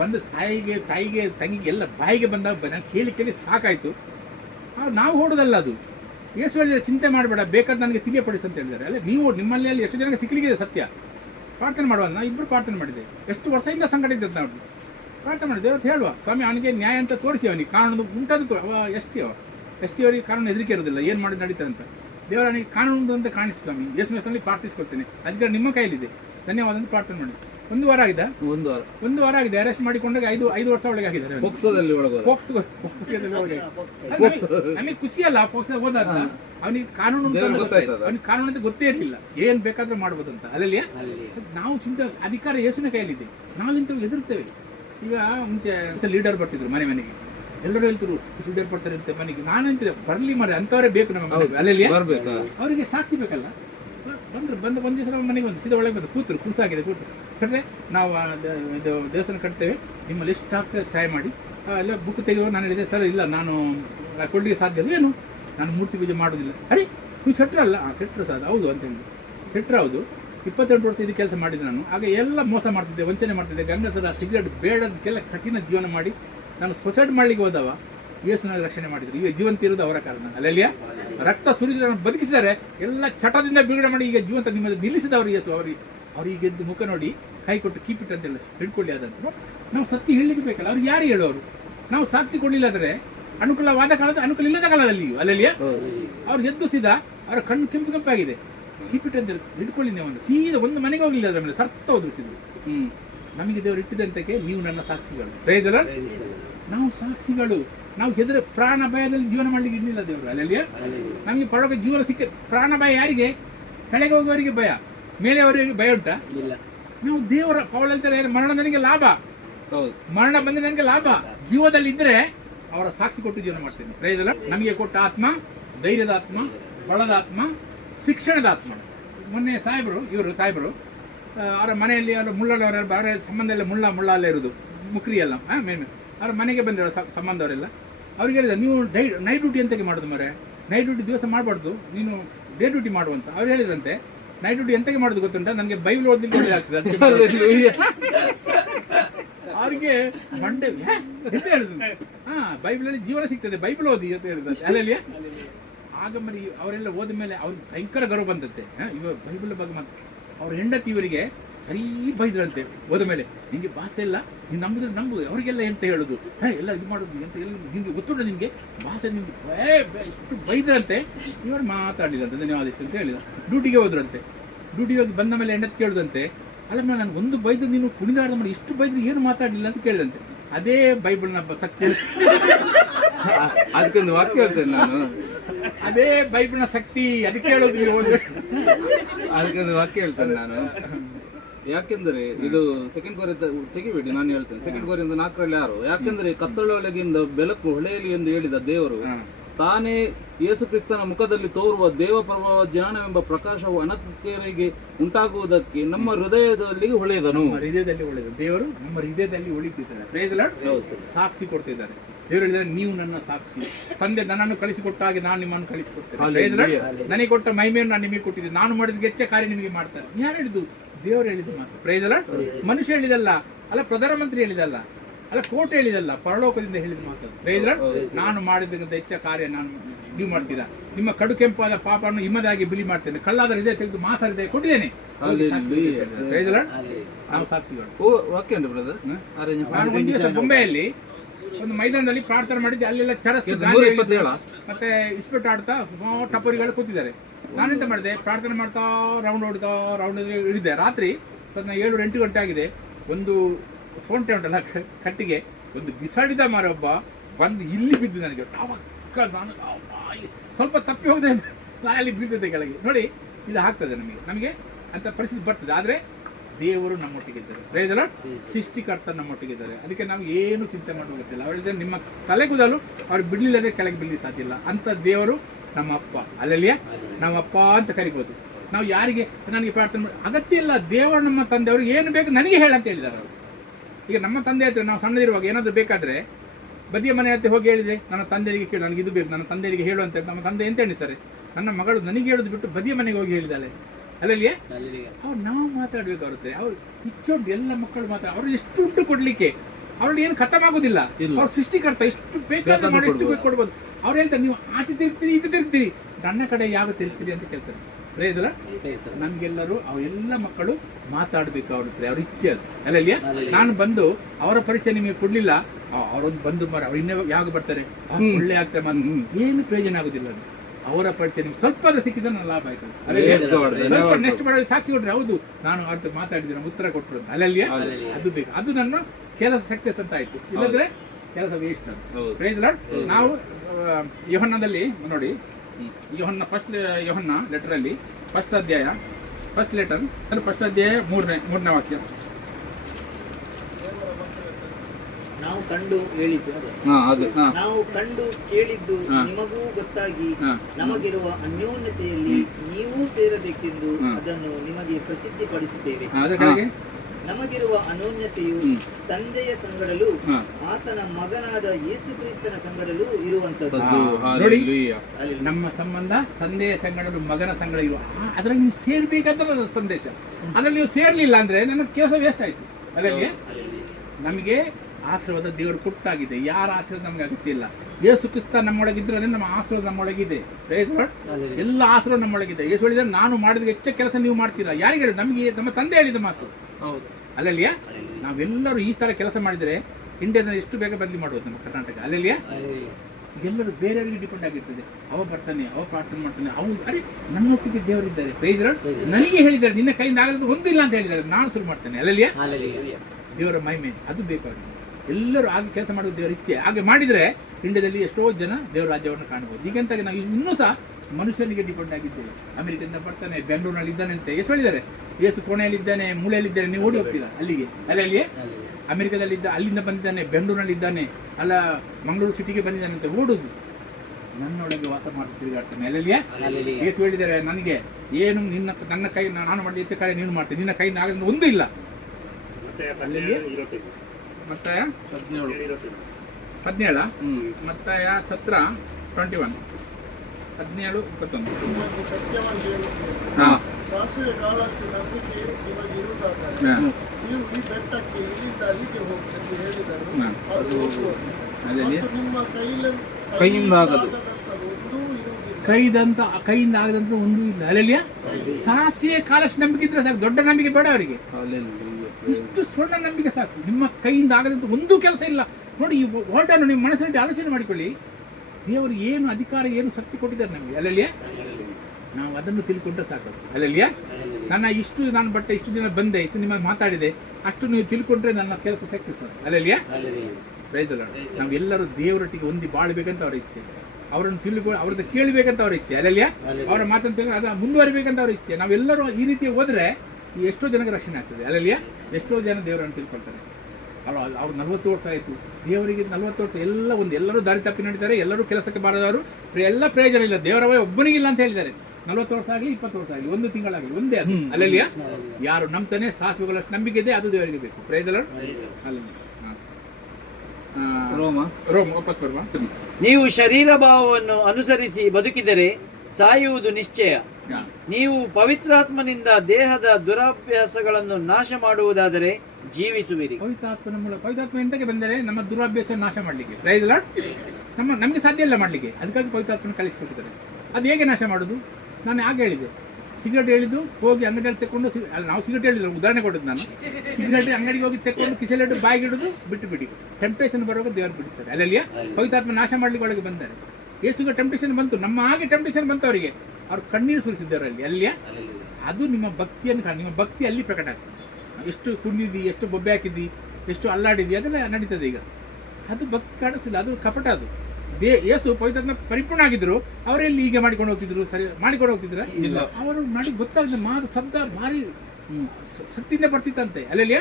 ಬಂದು ತಾಯಿಗೆ ತಂಗಿಗೆ ಎಲ್ಲ ಬಾಯಿಗೆ ಬಂದಾಗ ನಾನು ಕೇಳಿ ಸಾಕಾಯ್ತು. ನಾವು ಹೊಡೋದಲ್ಲ ಅದು. ಯೇಸು ಹೇಳಿದ್ರೆ ಚಿಂತೆ ಮಾಡಬೇಡ, ಬೇಕಾದ ನನಗೆ ತಿಳಿಯಪಡಿಸಿ ಅಂತ ಹೇಳಿದ್ದಾರೆ. ಅಲ್ಲ, ನೀವು ನಿಮ್ಮಲ್ಲಿ ಅಲ್ಲಿ ಎಷ್ಟು ಜನಕ್ಕೆ ಸಿಕ್ಕಲಿಕ್ಕಿದೆ ಸತ್ಯ. ಪ್ರಾರ್ಥನೆ ಮಾಡುವ, ನಾವು ಇಬ್ಬರು ಪ್ರಾರ್ಥನೆ ಮಾಡಿದೆ. ಎಷ್ಟು ವರ್ಷದಿಂದ ಸಂಕಟ ಇದ್ದದ್ದು ನಾವು ಪ್ರಾರ್ಥನೆ ಮಾಡಿದೆ. ಇವತ್ತು ಹೇಳುವ, ಸ್ವಾಮಿ ಅವನಿಗೆ ನ್ಯಾಯ ಅಂತ ತೋರಿಸಿ, ಅವನಿಗೆ ಕಾನೂನು ಉಂಟದು. ಅವ ಎಸ್ ಟಿ ಅವರಿಗೆ ಕಾನೂನು ಹೆದರಿಕೆ ಇರೋದಿಲ್ಲ, ಏನು ಮಾಡಿ ನಡೀತಾರೆ ಅಂತ. ದೇವರ ನನಗೆ ಕಾನೂನು ಅಂತ ಕಾಣಿಸಿ ಸ್ವಾಮಿ, ಯೇಸು ಹೆಸರಲ್ಲಿ ಪ್ರಾರ್ಥಿಸ್ಕೊಳ್ತೇನೆ, ಅಧಿಕಾರ ನಿಮ್ಮ ಕೈಯಲ್ಲಿದೆ, ಧನ್ಯವಾದ ಅಂತ ಪ್ರಾರ್ಥನೆ ಮಾಡಿ. 1 ವಾರ ಆಗಿದೆ, 1 ವಾರ ಆಗಿದೆ. ಅರೆಸ್ಟ್ ಮಾಡಿಕೊಂಡಾಗ 5 ವರ್ಷ ಒಳಗೆ ಆಗಿದ್ದಾರೆ. ನಮಗೆ ಖುಷಿ ಅಲ್ಲ, ಪೋಕ್ಸೋ ಹೋದ ಅಂತ. ಅವನಿಗೆ ಕಾನೂನು ಅಂತ ಗೊತ್ತೇ ಇರಲಿಲ್ಲ, ಏನ್ ಬೇಕಾದ್ರೂ ಮಾಡ್ಬೋದು ಅಂತ ಅಲ್ಲಲ್ಲಿಯಾ. ನಾವು ಅಧಿಕಾರ ಯೇಸುವಿನ ಕೈಯಲ್ಲಿದೆ, ನಾವು ಇಂಥವು ಎದುರ್ತೇವೆ. ಈಗ ಮುಂಚೆ ಲೀಡರ್ ಬರ್ತಿದ್ರು ಮನೆಗೆ, ಎಲ್ಲರೂ ಹೇಳ್ತಿರು ಲೀಡರ್ ಬರ್ತಾರೆ ಅಂತ ಮನೆಗೆ. ನಾನು ಅಂತಿದ್ದೆ, ಬರ್ಲಿ ಮರೆ, ಅಂತವರೇ ಬೇಕು ನಮ್ಮ ಮನೆಗೆ ಅಲ್ಲಲ್ಲಿಯಾ. ಅವರಿಗೆ ಸಾಕ್ಷಿ ಬೇಕಲ್ಲ. ಬಂದು 1 ದಿವಸ ನಮ್ಮ ಮನೆಗೆ ಬಂದು ಸೀದಾ ಒಳಗೆ ಬಂದು ಕೂತರು, ಕುರ್ಸಾಗಿದೆ ಕೂತರು. ಸರಿ, ನಾವು ಇದು ದೇವಸ್ಥಾನ ಕಟ್ತೇವೆ, ನಿಮ್ಮಲ್ಲಿ ಎಷ್ಟು ಆಗ್ತದೆ ಸಹಾಯ ಮಾಡಿ, ಎಲ್ಲ ಬುಕ್ ತೆಗೆಯುವ ನಾನು ಹೇಳಿದೆ, ಸರ್ ಇಲ್ಲ ನಾನು ಕೊಡ್ಲಿಕ್ಕೆ ಸಾಧ್ಯ ಇಲ್ಲ. ಏನು ನಾನು ಮೂರ್ತಿ ಪೂಜೆ ಮಾಡೋದಿಲ್ಲ. ಅರೆ ನೀವು ಶೆಟ್ರ್ ಅಲ್ಲ? ಶೆಟ್ರ್ ಸರ್ ಹೌದು ಅಂತ ಹೇಳಿ. ಶೆಟ್ರ್ ಹೌದು, 28 ವರ್ಷ ಇದು ಕೆಲಸ ಮಾಡಿದ್ದೆ ನಾನು. ಆಗ ಎಲ್ಲ ಮೋಸ ಮಾಡ್ತಿದ್ದೆ, ವಂಚನೆ ಮಾಡ್ತಿದ್ದೆ, ಗಂಗಸರ ಸಿಗರೇಟ್ ಬೇಡದಕ್ಕೆಲ್ಲ ಕಠಿಣ ಜೀವನ ಮಾಡಿ ನಾನು ಸೊಸೈಡ್ ಮಾಡ್ಲಿಕ್ಕೆ ಹೋದವ ಯೇಸುನ ರಕ್ಷಣೆ ಮಾಡಿದ್ರು. ಈಗ ಜೀವಂತ ಇರೋದು ಅವರ ಕಾರಣ. ಅಲ್ಲೆಲ್ಲಿಯ ರಕ್ತ ಸುರಿದು ಬದುಕಿಸಿದ್ದಾರೆ, ಎಲ್ಲ ಚಟದಿಂದ ಬಿಡುಗಡೆ ಮಾಡಿ ಈಗ ಜೀವಂತ ನಿಮ್ಮದು ನಿಲ್ಲಿಸಿದವರು ಯೇಸು. ಅವ್ರಿಗೆ ಎದ್ದು ಮುಖ ನೋಡಿ ಕೈ ಕೊಟ್ಟು ಕೀಪಿಟ್ ಅಂತೆಲ್ಲ ಹಿಡ್ಕೊಳ್ಳಿ. ಅದಂತ ನಾವು ಸತ್ಯ ಹೇಳಲಿಕ್ಕೆ ಬೇಕಲ್ಲ, ಅವ್ರು ಯಾರು ಹೇಳೋರು? ನಾವು ಸಾಕ್ಷಿ ಕೊಡಲಿಲ್ಲಾದ್ರೆ ಅನುಕೂಲವಾದ ಕಾಲದ ಅನುಕೂಲ ಇಲ್ಲದ ಕಾಲದಲ್ಲಿ ಅಲ್ಲಲ್ಲಿಯ ಅವ್ರು ಎದ್ದು ಸೀದಾ ಅವರ ಕಣ್ಣು ಕೆಂಪು ಕೆಂಪಾಗಿದೆ, ಕೀಪಿಟ್ ಅಂತ ಹಿಡ್ಕೊಳ್ಳಿ. ನೀವು ಸೀದಾ ಒಂದು ಮನೆಗೆ ಹೋಗ್ಲಿಲ್ಲ, ಅದ್ರ ಮೇಲೆ ಸತ್ತ ಹೋದ್ರು. ನಮಗೆ ದೇವರು ಇಟ್ಟಿದಂತಕ್ಕೆ ನೀವು ನನ್ನ ಸಾಕ್ಷಿಗಳು. ಪ್ರಯೋಜನ ನಾವು ಸಾಕ್ಷಿಗಳು. ನಾವು ಹೆದರ ಪ್ರಾಣ ಭಯದಲ್ಲಿ ಜೀವನ ಮಾಡ್ಲಿಕ್ಕೆ ಇರ್ಲಿಲ್ಲ ದೇವರು. ಅಲ್ಲಲ್ಲಿಯ ನಮಗೆ ಪರಲೋಕ ಜೀವನ ಸಿಕ್ಕ ಪ್ರಾಣ ಭಯ ಯಾರಿಗೆ? ಕೆಳಗೆ ಹೋಗೋರಿಗೆ ಭಯ, ಮೇಲೆ ಅವರಿಗೆ ಭಯ ಉಂಟಾ? ನಾವು ದೇವರ ಪೌಲ್ ಹೇಳ್ತಾರೆ, ಮರಣ ನನಗೆ ಲಾಭ, ಮರಣ ಬಂದ್ರೆ ನನಗೆ ಲಾಭ. ಜೀವದಲ್ಲಿ ಇದ್ರೆ ಅವರ ಸಾಕ್ಷಿ ಕೊಟ್ಟು ಜೀವನ ಮಾಡ್ತೇನೆ. ಪ್ರಯೋಜನ ನಮಗೆ ಕೊಟ್ಟ ಆತ್ಮ ಧೈರ್ಯದ ಆತ್ಮ, ಬಲದ ಆತ್ಮ, ಶಿಕ್ಷಣದ ಆತ್ಮ. ಮೊನ್ನೆ ಇವರು ಸಾಹೇಬರು ಅವರ ಮನೆಯಲ್ಲಿ ಅವರ ಮುಳ್ಳವರ ಸಂಬಂಧ ಎಲ್ಲ ಮುಳ್ಳಲ್ಲೇ ಇರುವುದು, ಮುಕ್ರಿ ಎಲ್ಲ ಅವ್ರ ಮನೆಗೆ ಬಂದಿರೋ ಸಂಬಂಧವರೆಲ್ಲ ಅವ್ರಿಗೆ ಹೇಳಿದ, ನೀವು ನೈಟ್ ಡ್ಯೂಟಿ ಎಂತಕ್ಕೆ ಮಾಡೋದು ಮರೆ? ನೈಟ್ ಡ್ಯೂಟಿ ದಿವಸ ಮಾಡಬಾರ್ದು, ನೀನು ಡೇ ಡ್ಯೂಟಿ ಮಾಡುವಂತ. ಅವ್ರು ಹೇಳಿದ್ರಂತೆ, ನೈಟ್ ಡ್ಯೂಟಿ ಎಂತಕ್ಕೆ ಮಾಡೋದು ಗೊತ್ತುಂಟ, ನನಗೆ ಬೈಬಲ್ ಓದಲಿಕ್ಕೆ ಒಳ್ಳೆದಾಗ್ತದೆ ಅವ್ರಿಗೆ ಮಂಡೆ ಎಂತ ಹೇಳಿದ್ರು. ಬೈಬಲಲ್ಲಿ ಜೀವನ ಸಿಗ್ತದೆ, ಬೈಬಲ್ ಓದಿ ಅಂತ ಹೇಳಿದ್ರೆ ಅಲ್ಲಲ್ಲಿಯ. ಆಗ ಮರಿ ಅವರೆಲ್ಲ ಓದ ಮೇಲೆ ಅವ್ರಿಗೆ ಭಯಂಕರ ಗರ್ವ ಬಂದತ್ತೆ. ಇವಾಗ ಬೈಬಲ್ ಬಗ್ಗೆ ಮಾತು ಅವ್ರ ಹೆಂಡತಿ ಇವರಿಗೆ ಸರಿ ಬೈದ್ರಂತೆ ಹೋದ ಮೇಲೆ, ನಿಂಗೆ ಭಾಷೆ ಇಲ್ಲ, ನೀನು ನಂಬುದ್ರೆ ನಂಬು, ಅವರಿಗೆಲ್ಲ ಎಂತ ಹೇಳುದು, ಎಲ್ಲ ಇದು ಮಾಡುದು ಅಂತ ಹೇಳಿ ನಿಮ್ಗೆ ಗೊತ್ತುಂಟ, ನಿಮ್ಗೆ ಭಾಷೆ ನಿಮ್ಗೆ ಎಷ್ಟು ಬೈದ್ರಂತೆ. ಇವರು ಮಾತಾಡಿದಂತೆ ಧನ್ಯವಾದ ಅಂತ ಹೇಳಿದ. ಡ್ಯೂಟಿಗೆ ಹೋದ್ರಂತೆ. ಡ್ಯೂಟಿಗೆ ಹೋಗಿ ಬಂದ ಮೇಲೆ ಹೆಂಡತಿ ಕೇಳುದಂತೆ, ಅಲ್ಲಮ್ಮ ನಾನು ಒಂದು ಬೈದು ನೀನು ಕುಣಿದಾಡ ಮಾಡಿ ಇಷ್ಟು ಬೈದ್ರೆ ಏನು ಮಾತಾಡಲಿಲ್ಲ ಅಂತ ಕೇಳಿದಂತೆ. ಅದೇ ಬೈಬಲ್ನ ಶಕ್ತಿ, ಅದಕ್ಕೊಂದು ವಾಕ್ಯ ಹೇಳ್ತೇನೆ ನಾನು, ಅದೇ ಬೈಬಲ್ನ ಶಕ್ತಿ, ಅದಕ್ಕೆ ಹೇಳೋದು ನೀವು. ಅದಕ್ಕೊಂದು ವಾಕ್ಯ ಹೇಳ್ತೇನೆ ನಾನು. ಯಾಕೆಂದ್ರೆ ಇದು 2 ಕೊರಿಂಥ ತೆಗಿಬೇಡಿ, ನಾನು ಹೇಳ್ತೇನೆ 2 ಕೊರಿಂಥ 4:6. ಯಾಕೆಂದ್ರೆ ಕತ್ತಲೊಳಗಿಂದ ಬೆಳಕು ಹೊಳೆಯಲಿ ಎಂದು ಹೇಳಿದ ದೇವರು ತಾನೇ ಯೇಸು ಕ್ರಿಸ್ತನ ಮುಖದಲ್ಲಿ ತೋರುವ ದೇವ ಪ್ರಭಾವ ಜ್ಞಾನವೆಂಬ ಪ್ರಕಾಶವು ಅನಂತರಿಗೆ ಉಂಟಾಗುವುದಕ್ಕೆ ನಮ್ಮ ಹೃದಯದಲ್ಲಿ ಹೊಳೆಯದನು. ಹೃದಯದಲ್ಲಿ ಹೊಳೆದ ದೇವರು ನಮ್ಮ ಹೃದಯದಲ್ಲಿ ಉಳಿತಿದ್ದಾರೆ. ಸಾಕ್ಷಿ ಕೊಡ್ತಿದ್ದಾರೆ. ದೇವರು ಹೇಳಿದ್ದಾರೆ, ನೀವು ನನ್ನ ಸಾಕ್ಷಿ. ತಂದೆ ನನ್ನನ್ನು ಕಳಿಸಿಕೊಟ್ಟಾಗೆ ನಾನು ನಿಮ್ಮನ್ನು ಕಳಿಸಿಕೊಡ್ತೇನೆ. ನನಗೆ ಕೊಟ್ಟ ಮಹಿಮೆಯನ್ನು ನಾನು ನಿಮಗೆ ಕೊಟ್ಟಿದ್ದೆ, ನಾನು ಮಾಡಿದ ಹೆಚ್ಚ ಕಾರ್ಯ ನಿಮಗೆ ಮಾಡ್ತಾರೆ. ಯಾರು ಹೇಳಿದ್ದು? ದೇವರು ಹೇಳಿದ ಮಾತು. ಪ್ರೈಸಲ್ಲ, ಮನುಷ್ಯ ಹೇಳಿದಲ್ಲ, ಅಲ್ಲ ಪ್ರಧಾನಮಂತ್ರಿ ಹೇಳಿದಲ್ಲ, ಅಲ್ಲ ಕೋರ್ಟ್ ಹೇಳಿದಲ್ಲ, ಪರಲೋಕದಿಂದ ಹೇಳಿದ ಮಾತು. ಪ್ರೈಸಲ್ಲ, ನಾನು ಮಾಡಿದಂತ ಹೆಚ್ಚ ಕಾರ್ಯ ನೀವು ಮಾಡ್ತೀರಾ. ನಿಮ್ಮ ಕಡು ಕೆಂಪಾದ ಪಾಪವನ್ನು ಹಿಮ್ಮದಾಗಿ ಬಿಳಿ ಮಾಡ್ತೇನೆ, ಕಳ್ಳಾದ ಹೃದಯ ತೆಗೆದು ಮಾತಾಡಿದೆ ಕೊಟ್ಟಿದ್ದೇನೆ. ನಾವು ಸಾಕ್ಷಿಗಳು. ನಾನು ಒಂದು ದಿವಸ ಬೊಂಬೆಯಲ್ಲಿ ಒಂದು ಮೈದಾನದಲ್ಲಿ ಪ್ರಾರ್ಥನೆ ಮಾಡಿದ್ದೆ. ಅಲ್ಲೆಲ್ಲ ಚರಸ್ ಮತ್ತೆ ಇಸ್ಪೆಟ್ ಆಡ್ತಾ ಟಪರಿಗಳು ಕೂತಿದ್ದಾರೆ. ನಾನೆಂತ ಮಾಡಿದೆ, ಪ್ರಾರ್ಥನೆ ಮಾಡ್ತಾ ರೌಂಡ್ ಹಿಡಿದೆ. ರಾತ್ರಿ 7-8 ಗಂಟೆ ಆಗಿದೆ. ಒಂದು ಸೋಂಟೆ ಉಂಟಲ್ಲ ಕಟ್ಟಿಗೆ, ಒಂದು ಬಿಸಾಡಿದ ಮಾರ ಒಬ್ಬ ಬಂದು ಇಲ್ಲಿ ಬಿದ್ದು ನನಗೆ ನಾನು ಸ್ವಲ್ಪ ತಪ್ಪಿ ಹೋಗಿದೆ, ಅಲ್ಲಿ ಬೀಳ್ತದೆ ಕೆಳಗೆ. ನೋಡಿ, ಇದು ಆಗ್ತದೆ ನಮಗೆ ಅಂತ ಪರಿಸ್ಥಿತಿ ಬರ್ತದೆ. ಆದ್ರೆ ದೇವರು ನಮ್ಮೊಟ್ಟಿಗಿದ್ದಾರೆ. ಪ್ರಯೋಜನ ಸೃಷ್ಟಿಕರ್ತ ನಮ್ಮೊಟ್ಟಿಗಿದ್ದಾರೆ. ಅದಕ್ಕೆ ನಾವು ಏನು ಚಿಂತೆ ಮಾಡುವುದಿಲ್ಲ. ಅವಳಿದ್ರೆ ನಿಮ್ಮ ತಲೆಗುದಲು ಅವ್ರು ಬಿಡ್ಲಿಲ್ಲದೆ ಕೆಳಗೆ ಬೀಳಲಿ ಸಾಧ್ಯ ಇಲ್ಲ ಅಂತ ದೇವರು ನಮ್ಮ ಅಪ್ಪ. ಅಲ್ಲಲ್ಲಿಯ ನಮ್ಮ ಅಪ್ಪ ಅಂತ ಕರಿಬೋದು. ನಾವು ಯಾರಿಗೆ ನನಗೆ ಪ್ರಾರ್ಥನೆ ಮಾಡಿ ಅಗತ್ಯ ಇಲ್ಲ. ದೇವರು ನಮ್ಮ ತಂದೆಯವರು ಏನು ಬೇಕು ನನಗೆ ಹೇಳಂತ ಹೇಳಿದ್ದಾರೆ ಅವರು. ಈಗ ನಮ್ಮ ತಂದೆ ಹತ್ರ ನಾವು ಸಣ್ಣದಿರುವಾಗ ಏನಾದರೂ ಬೇಕಾದ್ರೆ ಬದಿಯ ಮನೆ ಹತ್ರ ಹೋಗಿ ಹೇಳಿದ್ರೆ, ನನ್ನ ತಂದೆಗೆ ಕೇಳು, ನನಗೆ ಇದು ಬೇಕು, ನನ್ನ ತಂದೆಗೆ ಹೇಳು ಅಂತ ನಮ್ಮ ತಂದೆ ಎಂತ ಎಣಿಸ್ತಾರೆ? ನನ್ನ ಮಗಳು ನನಗೆ ಹೇಳೋದು ಬಿಟ್ಟು ಬದಿಯ ಮನೆಗೆ ಹೋಗಿ ಹೇಳಿದಾಳೆ. ಅಲ್ಲಲ್ಲಿಯೇ ಅವ್ರು ನಾವು ಮಾತಾಡ್ಬೇಕಾಗುತ್ತೆ. ಅವ್ರು ಇಚ್ಚೊಂಡು ಎಲ್ಲ ಮಕ್ಕಳು ಮಾತಾಡ, ಅವ್ರು ಎಷ್ಟು ಉಂಟು ಕೊಡ್ಲಿಕ್ಕೆ, ಅವ್ರಲ್ಲಿ ಏನು ಖತಮ್ ಆಗೋದಿಲ್ಲ. ಅವ್ರು ಸೃಷ್ಟಿಕರ್ತ, ಎಷ್ಟು ಬೇಕಾದ್ರೆ ಮಾಡಿ ಎಷ್ಟು ಬೇಕು ಕೊಡ್ಬೋದು. ಅವ್ರು ಹೇಳ್ತಾರೆ, ನೀವು ಆಚೆ ತಿರುಗ್ತೀರಿ, ಈಚೆ ತಿರುಗ್ತೀರಿ, ನನ್ನ ಕಡೆ ಯಾವ ತಿರುಗ್ತೀರಿ ಅಂತ ಕೇಳ್ತಾರೆ. ಪ್ರಯೋಜನ ನಮ್ಗೆಲ್ಲರೂ ಅವೆಲ್ಲ ಮಕ್ಕಳು ಮಾತಾಡ್ಬೇಕು ಅವ್ರ ಹತ್ರ, ಅವ್ರ ಇಚ್ಛೆ ಅದು. ಅಲ್ಲಲ್ಲಿಯ ನಾನು ಬಂದು ಅವರ ಪರಿಚಯ ನಿಮಗೆ ಕೊಡ್ಲಿಲ್ಲ, ಅವರೊಂದು ಬಂದು ಮಾರ ಅವ್ರು ಇನ್ನೇ ಯಾವಾಗ ಬರ್ತಾರೆ, ಒಳ್ಳೆ ಆಗ್ತಾರೆ, ಏನು ಪ್ರಯೋಜನ ಆಗುದಿಲ್ಲ. ಅದು ಅವರ ಪರಿಚಯ ನಿಮ್ಗೆ ಸ್ವಲ್ಪ ಸಿಕ್ಕಿದ್ರೆ ನನ್ನ ಲಾಭ ಆಯ್ತು. ಸ್ವಲ್ಪ ನೆಕ್ಸ್ಟ್ ಮಾಡೋದು ಸಾಕ್ಷಿ ಕೊಟ್ರೆ, ಹೌದು ನಾನು ಅವ್ರ ಮಾತಾಡಿದ್ರೆ ಉತ್ತರ ಕೊಟ್ಟರು ಅಂತ. ಅಲ್ಲಲ್ಲಿಯ ಅದು ಬೇಕು. ಅದು ನನ್ನ ಕೆಲಸ ಸಕ್ಸಸ್ ಅಂತ ಆಯ್ತು. ಇಲ್ಲದ್ರೆ ಕೆಲಸ ವೇಸ್ಟ್ ಅದು. Praise Lord. ನಾವು ಯೋಹನ್ನದಲ್ಲಿ ನೋಡಿ, ಯೋಹನ್ನ ಲೆಟರ್ ಅಲ್ಲಿ ಫಸ್ಟ್ ಲೆಟರ್ 3ನೇ ವಾಕ್ಯ. ನಾವು ಕಂಡು ಹೇಳಿದ್ದು ನಾವು ಕಂಡು ಕೇಳಿದ್ದು ನಿಮಗೂ ಗೊತ್ತಾಗಿ ನಮಗಿರುವ ಅನ್ಯೋನ್ಯತೆಯಲ್ಲಿ ನೀವು ಸೇರಬೇಕೆಂದು ಅದನ್ನು ನಿಮಗೆ ಪ್ರಸಿದ್ಧಿಪಡಿಸುತ್ತೇವೆ. ನಮಗಿರುವ ಅನೋನ್ಯತೆಯು ಹ್ಮ್. ತಂದೆಯ ಸಂಗಡಲೂ ಹಾ. ಆತನ ಮಗನಾದ ಯೇಸು ಕ್ರಿಸ್ತನ ಸಂಗಡಲೂ ಇರುವಂತದ್ದು. ನೋಡಿ Hallelujah. ನಮ್ಮ ಸಂಬಂಧ ತಂದೆಯ ಸಂಗಡಲು ಮಗನ ಸಂಗಡ ಇರುವ ಅದರಲ್ಲಿ ನೀವು ಸೇರ್ಬೇಕಂತ ನನ್ನ ಸಂದೇಶ. ಅದ್ರಲ್ಲಿ ನೀವು ಸೇರ್ಲಿಲ್ಲ ಅಂದ್ರೆ ನನ್ನ ಕೆಲಸ ವೇಸ್ಟ್ ಆಯ್ತು. ಅಲ್ಲಲ್ಲಿ ನಮಗೆ ಆಶೀರ್ವಾದ ದೇವರು ಕೊಟ್ಟಾಗಿದೆ. ಯಾರ ಆಶೀರ್ವಾದ ನಮ್ಗೆ ಅಗತ್ಯ ಇಲ್ಲ. ಯೇಸು ಕ್ರಿಸ್ತ ನಮ್ಮೊಳಗಿದ್ರೆ ಅಂದ್ರೆ ನಮ್ಮ ಆಶೀರ್ವಾದ ನಮ್ಮೊಳಗಿದೆ. Praise God. ಎಲ್ಲ ಆಶೀರ್ವಾದ ನಮ್ಮೊಳಗಿದೆ. ಯೇಸು ಹೇಳಿದ್ರೆ ನಾನು ಮಾಡಿದ ಹೆಚ್ಚು ಕೆಲಸ ನೀವು ಮಾಡ್ತೀರಾ. ಯಾರಿಗೆ ಹೇಳಿದ್ರು? ನಮಗೆ ನಮ್ಮ ತಂದೆ ಹೇಳಿದ ಮಾತು. ಹೌದು. ಅಲ್ಲಲ್ಲಿಯ ನಾವೆಲ್ಲರೂ ಈ ತರ ಕೆಲಸ ಮಾಡಿದ್ರೆ ಇಂಡಿಯಾದಲ್ಲಿ ಎಷ್ಟು ಬೇಗ ಬದಲಿ ಮಾಡ್ಬೋದು ನಮ್ಮ ಕರ್ನಾಟಕ. ಅಲ್ಲಲ್ಲಿಯ ಎಲ್ಲರೂ ಬೇರೆಯವರಿಗೆ ಡಿಪೆಂಡ್ ಆಗಿರ್ತದೆ. ಅವ ಬರ್ತಾನೆ, ಅವ ಪ್ರಾರ್ಥನೆ ಮಾಡ್ತಾನೆ, ಅವ್ನು ಅರೆ ನನ್ನ ಒಟ್ಟಿಗೆ ದೇವರಿದ್ದಾರೆ. Praise God. ನನಗೆ ಹೇಳಿದ್ದಾರೆ ನಿನ್ನ ಕೈಯಿಂದ ಆಗದು ಒಂದಿಲ್ಲ ಅಂತ ಹೇಳಿದ್ದಾರೆ. ನಾನು ಶುರು ಮಾಡ್ತೇನೆ. ಅಲ್ಲಲ್ಲಿಯ ದೇವರ ಮಹಿಮೆ ಅದು ಬೇಕಾಗಿದೆ. ಎಲ್ಲರೂ ಆಗ ಕೆಲಸ ಮಾಡೋದು ದೇವರ ಇಚ್ಛೆ. ಹಾಗೆ ಮಾಡಿದ್ರೆ ಇಂಡಿಯಾದಲ್ಲಿ ಎಷ್ಟೋ ಜನ ದೇವರ ರಾಜ್ಯವನ್ನು ಕಾಣಬಹುದು. ಈಗಂತಾಗಿ ನಾವು ಇನ್ನೂ ಸಹ ಮನುಷ್ಯನಿಗೆ ಡಿಪೆಂಡ್ ಆಗಿದ್ದೇವೆ. ಅಮೆರಿಕದಿಂದ ಬರ್ತಾನೆ, ಬೆಂಗಳೂರಿನಲ್ಲಿ ಇದ್ದಾನೆ ಅಂತ ಎಷ್ಟು ಹೇಳಿದ್ದಾರೆ. ಯೇಸು ಕೋಣೆಯಲ್ಲಿದ್ದಾನೆ, ಮೂಲೆಯಲ್ಲಿದ್ದಾನೆ, ನೀವು ಓಡಿ ಹೋಗ್ತೀರಾ ಅಲ್ಲಿಗೆ. ಅಲ್ಲಿಯೇ ಅಮೆರಿಕದಲ್ಲಿದ್ದ ಅಲ್ಲಿಂದ ಬಂದಿದ್ದಾನೆ, ಬೆಂಗಳೂರಿನಲ್ಲಿ ಇದ್ದಾನೆ, ಅಲ್ಲ ಮಂಗಳೂರು ಸಿಟಿಗೆ ಬಂದಿದ್ದಾನೆ ಅಂತ ಓಡುದು. ನನ್ನೊಳಗೆ ವಾಸ ಮಾಡಿ ತಿರುಗಾಡ್ತಾನೆ. ಅಲ್ಲಿಯೇ ಯೇಸು ಹೇಳಿದ್ದಾರೆ ನನಗೆ ಏನು ನನ್ನ ಕೈ ನಾನು ಮಾಡಿದ ಹೆಚ್ಚು ಕಾರ್ಯ ನೀನು ಮಾಡ್ತೀನಿ, ನಿನ್ನ ಕೈಯಿಂದ ಆಗದ ಒಂದು ಇಲ್ಲ. ಅಲ್ಲಿಯೇ ಮತ್ತಾಯ 17 ಮತ್ತಾಯ 17:21 17:21 ನಿಮ್ಮನ್ನು ಸತ್ಯವಾಗಿ ಹೇಳುತ್ತೇನೆ, ಹಾ. ಸಾಸಿವೆ ಕಾಳಷ್ಟು ನಂಬಿಕೆ ನಿಮಗಿರುವುದಾದರೆ ಹಾ. ನೀವು ಈ ಬೆಟ್ಟಕ್ಕೆ ಇಲ್ಲಿಂದ ಅಲ್ಲಿಗೆ ಹೋಗಿ ಎಂದು ಹೇಳಿದರು, ಹಾ. ಅದು ಹೋಗುವುದು. ಅಲ್ಲಲ್ಲಿ ಮತ್ತು ನಿಮ್ಮ ಕೈಯಿಂದ ಆಗದು. ಆಗದಷ್ಟದು ಒಂದೂ ಇರುವುದಿಲ್ಲ. ಕೈಯಿಂದ ಆಗದಂತ ಒಂದೂ ಇಲ್ಲ. ಅಲ್ಲಲ್ಲಿಯ ಸಾಸಿವೆ ಕಾಲಷ್ಟು ನಂಬಿಕೆ ಇದ್ರೆ ಸಾಕು. ದೊಡ್ಡ ನಂಬಿಕೆ ಬೇಡ ಅವರಿಗೆ. Hallelujah. ಇಷ್ಟು ಸಣ್ಣ ನಂಬಿಕೆ ಸಾಕು. ನಿಮ್ಮ ಕೈಯಿಂದ ಆಗದಂತ ಒಂದೂ ಕೆಲಸ ಇಲ್ಲ. ನೋಡಿ ಈ ವರ್ಡನ್ನು ನಿಮ್ಮ ಮನಸ್ಸಿನಲ್ಲಿ ಆಲೋಚನೆ ಮಾಡಿಕೊಳ್ಳಿ. ದೇವರು ಏನು ಅಧಿಕಾರ, ಏನು ಶಕ್ತಿ ಕೊಟ್ಟಿದ್ದಾರೆ ನಮಗೆ. ಅಲ್ಲಲ್ಲಿಯ ನಾವು ಅದನ್ನು ತಿಳ್ಕೊಂಡ್ರೆ ಸಾಕು. ಅಲ್ಲಲ್ಲಿಯ ನಾನು ಬಟ್ಟೆ ಇಷ್ಟು ದಿನ ಬಂದೆ, ಇಷ್ಟು ನಿಮ್ಮ ಮಾತಾಡಿದೆ, ಅಷ್ಟು ನೀವು ತಿಳ್ಕೊಂಡ್ರೆ ನನ್ನ ಕೆಲಸ ಸಕ್ಸಸ್. ಅಲ್ಲಲ್ಲಿಯ ಪ್ರೈಸ್ ದಿ ಲಾರ್ಡ್. ನಾವೆಲ್ಲರೂ ದೇವರೊಟ್ಟಿಗೆ ಹೊಂದಿ ಬಾಳ್ಬೇಕಂತ ಅವರ ಇಚ್ಛೆ. ಅವರನ್ನು ಅವ್ರದ್ದು ಕೇಳಬೇಕಂತ ಅವ್ರ ಇಚ್ಛೆ. ಅಲ್ಲಲ್ಲಿಯ ಅವರ ಮಾತನ್ನು ತಿಳ್ಕೊಂಡು ಅದ ಮುಂದುವರಿಬೇಕಂತ ಅವ್ರ ಇಚ್ಛೆ. ನಾವೆಲ್ಲರೂ ಈ ರೀತಿ ಹೋದ್ರೆ ಎಷ್ಟೋ ಜನಕ್ಕೆ ರಕ್ಷಣೆ ಆಗ್ತದೆ. ಅಲ್ಲಲ್ಲಿಯ ಎಷ್ಟೋ ಜನ ದೇವರನ್ನು ತಿಳ್ಕೊಳ್ತಾರೆ. ಅವ್ರು 40 ವರ್ಷ ಆಯಿತು, ದೇವರಿಗೆ 40 ವರ್ಷ ಎಲ್ಲರೂ ದಾರಿ ತಪ್ಪಿ ನಡೀತಾರೆ, ಎಲ್ಲರೂ ಕೆಲಸಕ್ಕೆ ಬಾರದವರು, ಎಲ್ಲ ಪ್ರಯೋಜನ ಇಲ್ಲ, ದೇವರವೇ ಒಬ್ಬನಿಗಿಲ್ಲ ಅಂತ ಹೇಳಿದ್ದಾರೆ. 40 ವರ್ಷ ಆಗಲಿ 20 ವರ್ಷ ಆಗಲಿ 1 ತಿಂಗಳಾಗಲಿ ಒಂದೇ ಅದು. ಅಲ್ಲಲ್ಲಿಯ ಯಾರು ನಂಬ್ತಾನೆ ಸಾಸಿವೆಗಳಷ್ಟು ನಂಬಿಕೆ ಇದೆ, ಅದು ದೇವರಿಗೆ ಬೇಕು. Praise the Lord. ಅಲ್ಲಲ್ಲಿ ರೋಮ್ ವಾಪಸ್ ಬರುವ. ನೀವು ಶರೀರ ಭಾವವನ್ನು ಅನುಸರಿಸಿ ಬದುಕಿದರೆ ಸಾಯುವುದು ನಿಶ್ಚಯ. ನೀವು ಪವಿತ್ರಾತ್ಮನಿಂದ ದೇಹದ ದುರಭ್ಯಾಸಗಳನ್ನು ನಾಶ ಮಾಡುವುದಾದರೆ ಜೀವಿಸುವಿರಿ. ಪವಿತ್ರಾತ್ಮ ಎಂತಕ್ಕೆ ಬಂದರೆ ನಮ್ಮ ದುರಭ್ಯಾಸ ನಾಶ ಮಾಡಲಿಕ್ಕೆ. Praise the Lord. ನಮಗೆ ಸಾಧ್ಯ ಇಲ್ಲ ಮಾಡಲಿಕ್ಕೆ, ಅದಕ್ಕಾಗಿ ಪವಿತ್ರಾತ್ಮನ ಕಲಿಸಿಕೊಟ್ಟಿದ್ದಾರೆ. ಅದು ಹೇಗೆ ನಾಶ ಮಾಡೋದು? ನಾನು ಆಗ ಹೇಳಿದೆ, ಸಿಗರೇಟ್ ಹೇಳಿದ್ದು ಹೋಗಿ ಅಂಗಡಿಯಲ್ಲಿ ತೆಕ್ಕೊಂಡು, ನಾವು ಸಿಗರೇಟ್ ಹೇಳಿಲ್ಲ, ಉದಾಹರಣೆ ಕೊಡೋದು ನಾನು. ಸಿಗರೇಟ್ ಅಂಗಡಿಗೆ ಹೋಗಿ ತೆಕ್ಕೊಂಡು ಕಿಸೆಲೆಟ್ಟು ಬಾಯಿಗೆ ಇಡೋದು ಬಿಟ್ಟು ಬಿಡಿ. ಟೆಂಪ್ಟೇಷನ್ ಬರುವಾಗ ದೇವರು ಬಿಡಿಸ್ತಾರೆ. ಅಲ್ಲಲ್ಲಿಯ ಪವಿತ್ರಾತ್ಮ ನಾಶ ಮಾಡ್ಲಿಕ್ಕೆ ಒಳಗೆ ಬಂದ್ದಾರೆ. ಯೇಸುಗೆ ಟೆಂಪ್ಟೇಷನ್ ಬಂತು, ನಮ್ಮ ಹಾಗೆ ಟೆಂಪ್ಟೇಷನ್ ಬಂತು ಅವರಿಗೆ. ಅವ್ರು ಕಣ್ಣೀರು ಸುರಿಸಿದ್ದಾರೆ ಅಲ್ಲಿ. ಅಲ್ಲಿಯ ಅದು ನಿಮ್ಮ ಭಕ್ತಿಯನ್ನು ನಿಮ್ಮ ಭಕ್ತಿ ಅಲ್ಲಿ ಪ್ರಕಟ ಆಗ್ತದೆ. ಎಷ್ಟು ಕುಣಿದಿ, ಎಷ್ಟು ಬೊಬ್ಬೆ ಹಾಕಿದ್ದಿ, ಎಷ್ಟು ಅಲ್ಲಾಡಿದ್ದಿ, ಅದೆಲ್ಲ ನಡೀತದೆ ಈಗ. ಅದು ಭಕ್ತಿ ಕಾಣಿಸಿಲ್ಲ, ಅದು ಕಪಟ. ಅದು ಯೇಸು ಪವಿತ್ರಾತ್ಮ ಪರಿಪೂರ್ಣ ಆಗಿದ್ರು, ಅವರೆಲ್ಲಿ ಹೀಗೆ ಮಾಡಿಕೊಂಡು ಹೋಗ್ತಿದ್ರು? ಸರಿ ಮಾಡಿಕೊಂಡು ಹೋಗ್ತಿದ್ರ? ಅವರು ಮಾಡಿ ಗೊತ್ತಾಗದೆ ಮಾತು ಶಬ್ದ ಭಾರಿ ಶಕ್ತಿಯಿಂದ ಬರ್ತಿತ್ತಂತೆ. ಅಲ್ಲಲ್ಲಿಯ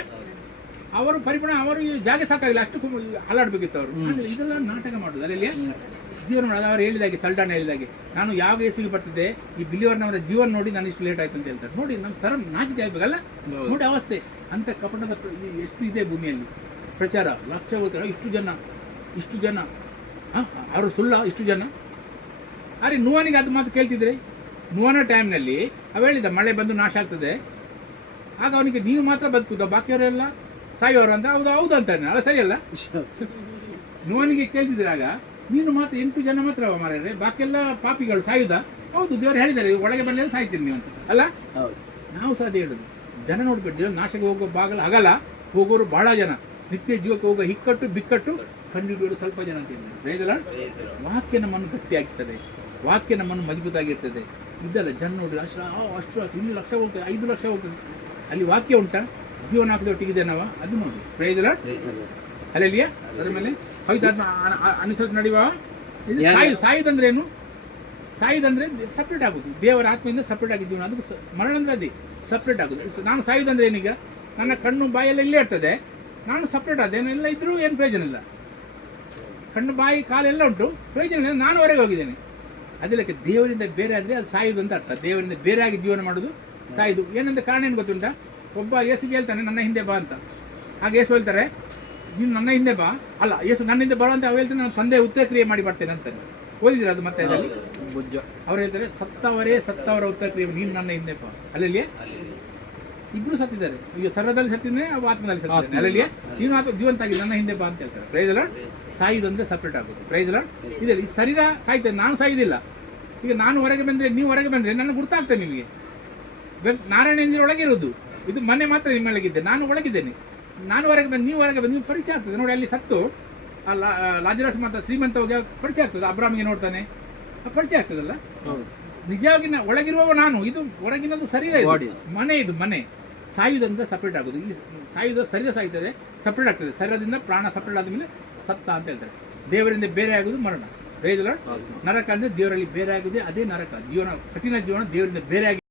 ಅವರು ಪರಿಪೂರ್ಣ, ಅವರು ಜಾಗ ಸಾಕಾಗಿಲ್ಲ, ಅಷ್ಟು ಅಲ್ಲಾಡ್ಬೇಕಿತ್ತು ಅವರು. ಇದೆಲ್ಲ ನಾಟಕ ಮಾಡುದು. ಅಲ್ಲಲ್ಲಿಯ ಜೀವನ ಮಾಡೋದು. ಅವರು ಹೇಳಿದಾಗೆ, ಸಲ್ಡಾನ್ ಹೇಳಿದಾಗೆ, ನಾನು ಯಾವ ಯೇಸುಗೆ ಬರ್ತಿದ್ದೆ, ಈ ಬಿಲಿವರ್ನವರ ಜೀವನ ನೋಡಿ ನಾನು ಇಷ್ಟು ಲೇಟ್ ಆಯ್ತು ಅಂತ ಹೇಳ್ತಾರೆ. ನೋಡಿ ನಮ್ಮ ಸರಂ ನಾಚಿಕೆ ಆಗ್ಬೇಕಲ್ಲ. ನೋಡಿ ಅವಸ್ಥೆ ಅಂತ ಕಪಟದ ಎಷ್ಟು ಇದೆ ಭೂಮಿಯಲ್ಲಿ. ಪ್ರಚಾರ ಲಕ್ಷ ಹೋಗ್ತಾರೆ, ಇಷ್ಟು ಜನ ಅವರು ಸುಳ್ಳ, ಇಷ್ಟು ಜನ. ಅರೆ ನುವನಿಗೆ ಅದು ಮಾತು ಕೇಳ್ತಿದ್ರೆ, ನುವನ ಟೈಮ್ನಲ್ಲಿ ಅವ ಹೇಳಿದ ಮಳೆ ಬಂದು ನಾಶ ಆಗ್ತದೆ, ಆಗ ಅವನಿಗೆ ನೀವು ಮಾತ್ರ ಬದುಕುದ, ಬಾಕಿಯವರೆಲ್ಲ ಸಾಯೋರು ಅಂತ. ಹೌದು ಅಂತಾನೆ, ಅಲ್ಲ ಸರಿಯಲ್ಲ. ನುವನಿಗೆ ಕೇಳ್ತಿದ್ರೆ ಆಗ, ನೀನು ಮಾತ್ರ 8 ಜನ ಮಾತ್ರ ಮಾರ್ರೆ, ಬಾಕಿ ಎಲ್ಲ ಪಾಪಿಗಳು ಸಾಯುದ? ಹೌದು, ದೇವರು ಹೇಳಿದ್ದಾರೆ ಒಳಗೆ ಬಂದ ಸಾಯ್ತೀನಿ ನೀವು ಅಂತ. ಅಲ್ಲ ನಾವು ಸಹ ಅದೇ ಹೇಳುದು. ಜನ ನೋಡ್ಬಿಟ್ಟು ನಾಶಕ್ಕೆ ಹೋಗೋ ಬಾಗಲ ಆಗಲ್ಲ, ಹೋಗೋರು ಬಹಳ ಜನ, ನಿತ್ಯ ಜೀವಕ್ಕೆ ಹೋಗೋ ಹಿಕ್ಕಟ್ಟು ಬಿಕ್ಕಟ್ಟು ಕಂಡುಹಿಡಿಯೋರು ಸ್ವಲ್ಪ ಜನ ಅಂತ ಹೇಳಿದ್ದಾರೆ. Praise the Lord. ವಾಕ್ಯ ನಮ್ಮನ್ನು ಗಟ್ಟಿಯಾಗಿರ್ತದೆ, ವಾಕ್ಯ ನಮ್ಮನ್ನು ಮಜಬೂತಾಗಿರ್ತದೆ. ಇದಲ್ಲ ಜನ ನೋಡಿ ಅಷ್ಟು ಇನ್ನು ಲಕ್ಷ ಹೋಗ್ತದೆ, 5 ಲಕ್ಷ ಹೋಗ್ತದೆ. ಅಲ್ಲಿ ವಾಕ್ಯ ಉಂಟಾ? ಜೀವನ ಹಾಕದ ಒಟ್ಟಿಗಿದೆ ನಾವ, ಅದು ನೋಡಿ. Praise the Lord. ಅಲ್ಲಿಯ ಅದರ ಮೇಲೆ ಪವಿತ್ರಾತ್ಮ ಅನುಸರಿಸಿ ನಡೆಯುವ. ಸಾಯುದಂದ್ರೆ ಏನು? ಸಾಯುದಂದ್ರೆ ಸಪ್ರೇಟ್ ಆಗುದು, ದೇವರ ಆತ್ಮೆಯಿಂದ ಸಪ್ರೇಟ್ ಆಗಿ ಜೀವನ. ಅದು ಮರಣ ಅಂದ್ರೆ ಅದೇ ಸಪ್ರೇಟ್ ಆಗುದು. ನಾನು ಸಾಯುದಂದ್ರೆ ಏನೀಗ? ನನ್ನ ಕಣ್ಣು ಬಾಯೆಲ್ಲ ಇಲ್ಲೇ ಇರ್ತದೆ, ನಾನು ಸಪ್ರೇಟ್ ಆದ, ಏನೆಲ್ಲ ಇದ್ರೂ ಏನು ಪ್ರಯೋಜನ ಇಲ್ಲ. ಕಣ್ಣು ಬಾಯಿ ಕಾಲೆಲ್ಲ ಉಂಟು, ಪ್ರಯೋಜನ ಇಲ್ಲ, ನಾನು ಹೊರಗೆ ಹೋಗಿದ್ದೇನೆ. ಅದಕ್ಕೆ ದೇವರಿಂದ ಬೇರೆ ಆದರೆ ಅದು ಸಾಯುವುದು ಅಂತ ಅರ್ಥ. ದೇವರಿಂದ ಬೇರೆ ಆಗಿ ಜೀವನ ಮಾಡೋದು ಸಾಯುದು. ಏನಂತ ಕಾರಣ ಏನು ಗೊತ್ತುಂಟಾ? ಒಬ್ಬ ಯೇಸುಗೆ ಹೇಳ್ತಾನೆ ನನ್ನ ಹಿಂದೆ ಬಾ ಅಂತ. ಆಗ ಯೇಸು ಹೇಳ್ತಾರೆ ನೀನು ನನ್ನ ಹಿಂದೆ ಬಾ, ಅಲ್ಲ ಯೇಸು ನನ್ನ ಹಿಂದೆ ಬರೋ ಅಂತ ಅವ್ರು ಹೇಳ್ತಾರೆ ನಾನು ತಂದೆ ಉತ್ತರ ಕ್ರಿಯೆ ಮಾಡಿ ಬರ್ತೇನೆ ಅಂತಾನೆ. ಓದಿದ್ರೆ ಅದು ಮತ್ತೆ ಅದರಲ್ಲಿ ಅವ್ರು ಹೇಳ್ತಾರೆ ಸತ್ತವರೇ ಸತ್ತವರ ಉತ್ತರ ಕ್ರಿಯೆ, ನೀನು ನನ್ನ ಹಿಂದೆ ಬಾ. ಅಲ್ಲಲ್ಲಿಯೇ ಇಬ್ರು ಸತ್ತಿದ್ದಾರೆ, ಈಗ ಸರ್ವದಲ್ಲಿ ಸತ್ತಿದ್ದಾನೆ, ಅವ ಆತ್ಮದಲ್ಲಿ ಸತ್ತಿದ್ದಾನೆ. ಅಲ್ಲಲ್ಲಿಯೇ ನೀನು ಜೀವಂತ ಆಗಿ ನನ್ನ ಹಿಂದೆ ಬಾ ಅಂತ ಹೇಳ್ತಾರೆ. Praise lord. ಸಾಯುದಂದ್ರೆ ಸಪ್ರೇಟ್ ಆಗೋದು. Praise lord. ಇದರಲ್ಲಿ ಈ ಶರೀರ ಸಾಯ್ತದೆ, ನಾನು ಸಾಯುವುದಿಲ್ಲ. ಈಗ ನಾನು ಹೊರಗೆ ಬಂದರೆ ನೀವು ಹೊರಗೆ ಬಂದರೆ ನನಗೆ ಗುರ್ತಾಗ್ತದೆ ನಿಮಗೆ. ನಾರಾಯಣ ಇಂದಿರ ಒಳಗಿರೋದು, ಇದು ಮನೆ ಮಾತ್ರ ನಿಮ್ಮೊಳಗಿದ್ದೆ, ನಾನು ಒಳಗಿದ್ದೇನೆ. ನಾನು ಹೊರಗೆ ಬಂದು ನೀವು ಹೊರಗೆ ಬಂದು ನಿಮ್ಗೆ ಪರಿಚಯ ಆಗ್ತದೆ. ನೋಡಿ ಅಲ್ಲಿ ಸತ್ತು ಲಾಜರಸ್ ಮಾತ್ರ ಶ್ರೀಮಂತ ಹೋಗಿ ಪರಿಚಯ ಆಗ್ತದೆ, ಅಬ್ರಾಮಿಗೆ ನೋಡ್ತಾನೆ, ಪರಿಚಯ ಆಗ್ತದಲ್ಲ. ನಿಜವಾಗಿ ಒಳಗಿರುವವ ನಾನು, ಇದು ಹೊರಗಿನದು ಶರೀರ, ಇದು ಮನೆ, ಇದು ಮನೆ. ಸಾಯುವುದಂದ್ರೆ ಸಪ್ರೇಟ್ ಆಗೋದು. ಈ ಸಾಯುವುದು ಶರೀರ ಸಾಯ್ತದೆ, ಸಪ್ರೇಟ್ ಆಗ್ತದೆ. ಶರೀರದಿಂದ ಪ್ರಾಣ ಸಪ್ರೇಟ್ ಆದ ಮೇಲೆ ಸತ್ತ ಅಂತ ಹೇಳ್ತಾರೆ. ದೇವರಿಂದ ಬೇರೆ ಆಗುವುದು ಮರಣ. Price lord. ನರಕ ಅಂದ್ರೆ ದೇವರಲ್ಲಿ ಬೇರೆ ಆಗುವುದೇ ಅದೇ ನರಕ. ಜೀವನ, ಕಠಿಣ ಜೀವನ ದೇವರಿಂದ ಬೇರೆ ಆಗಿ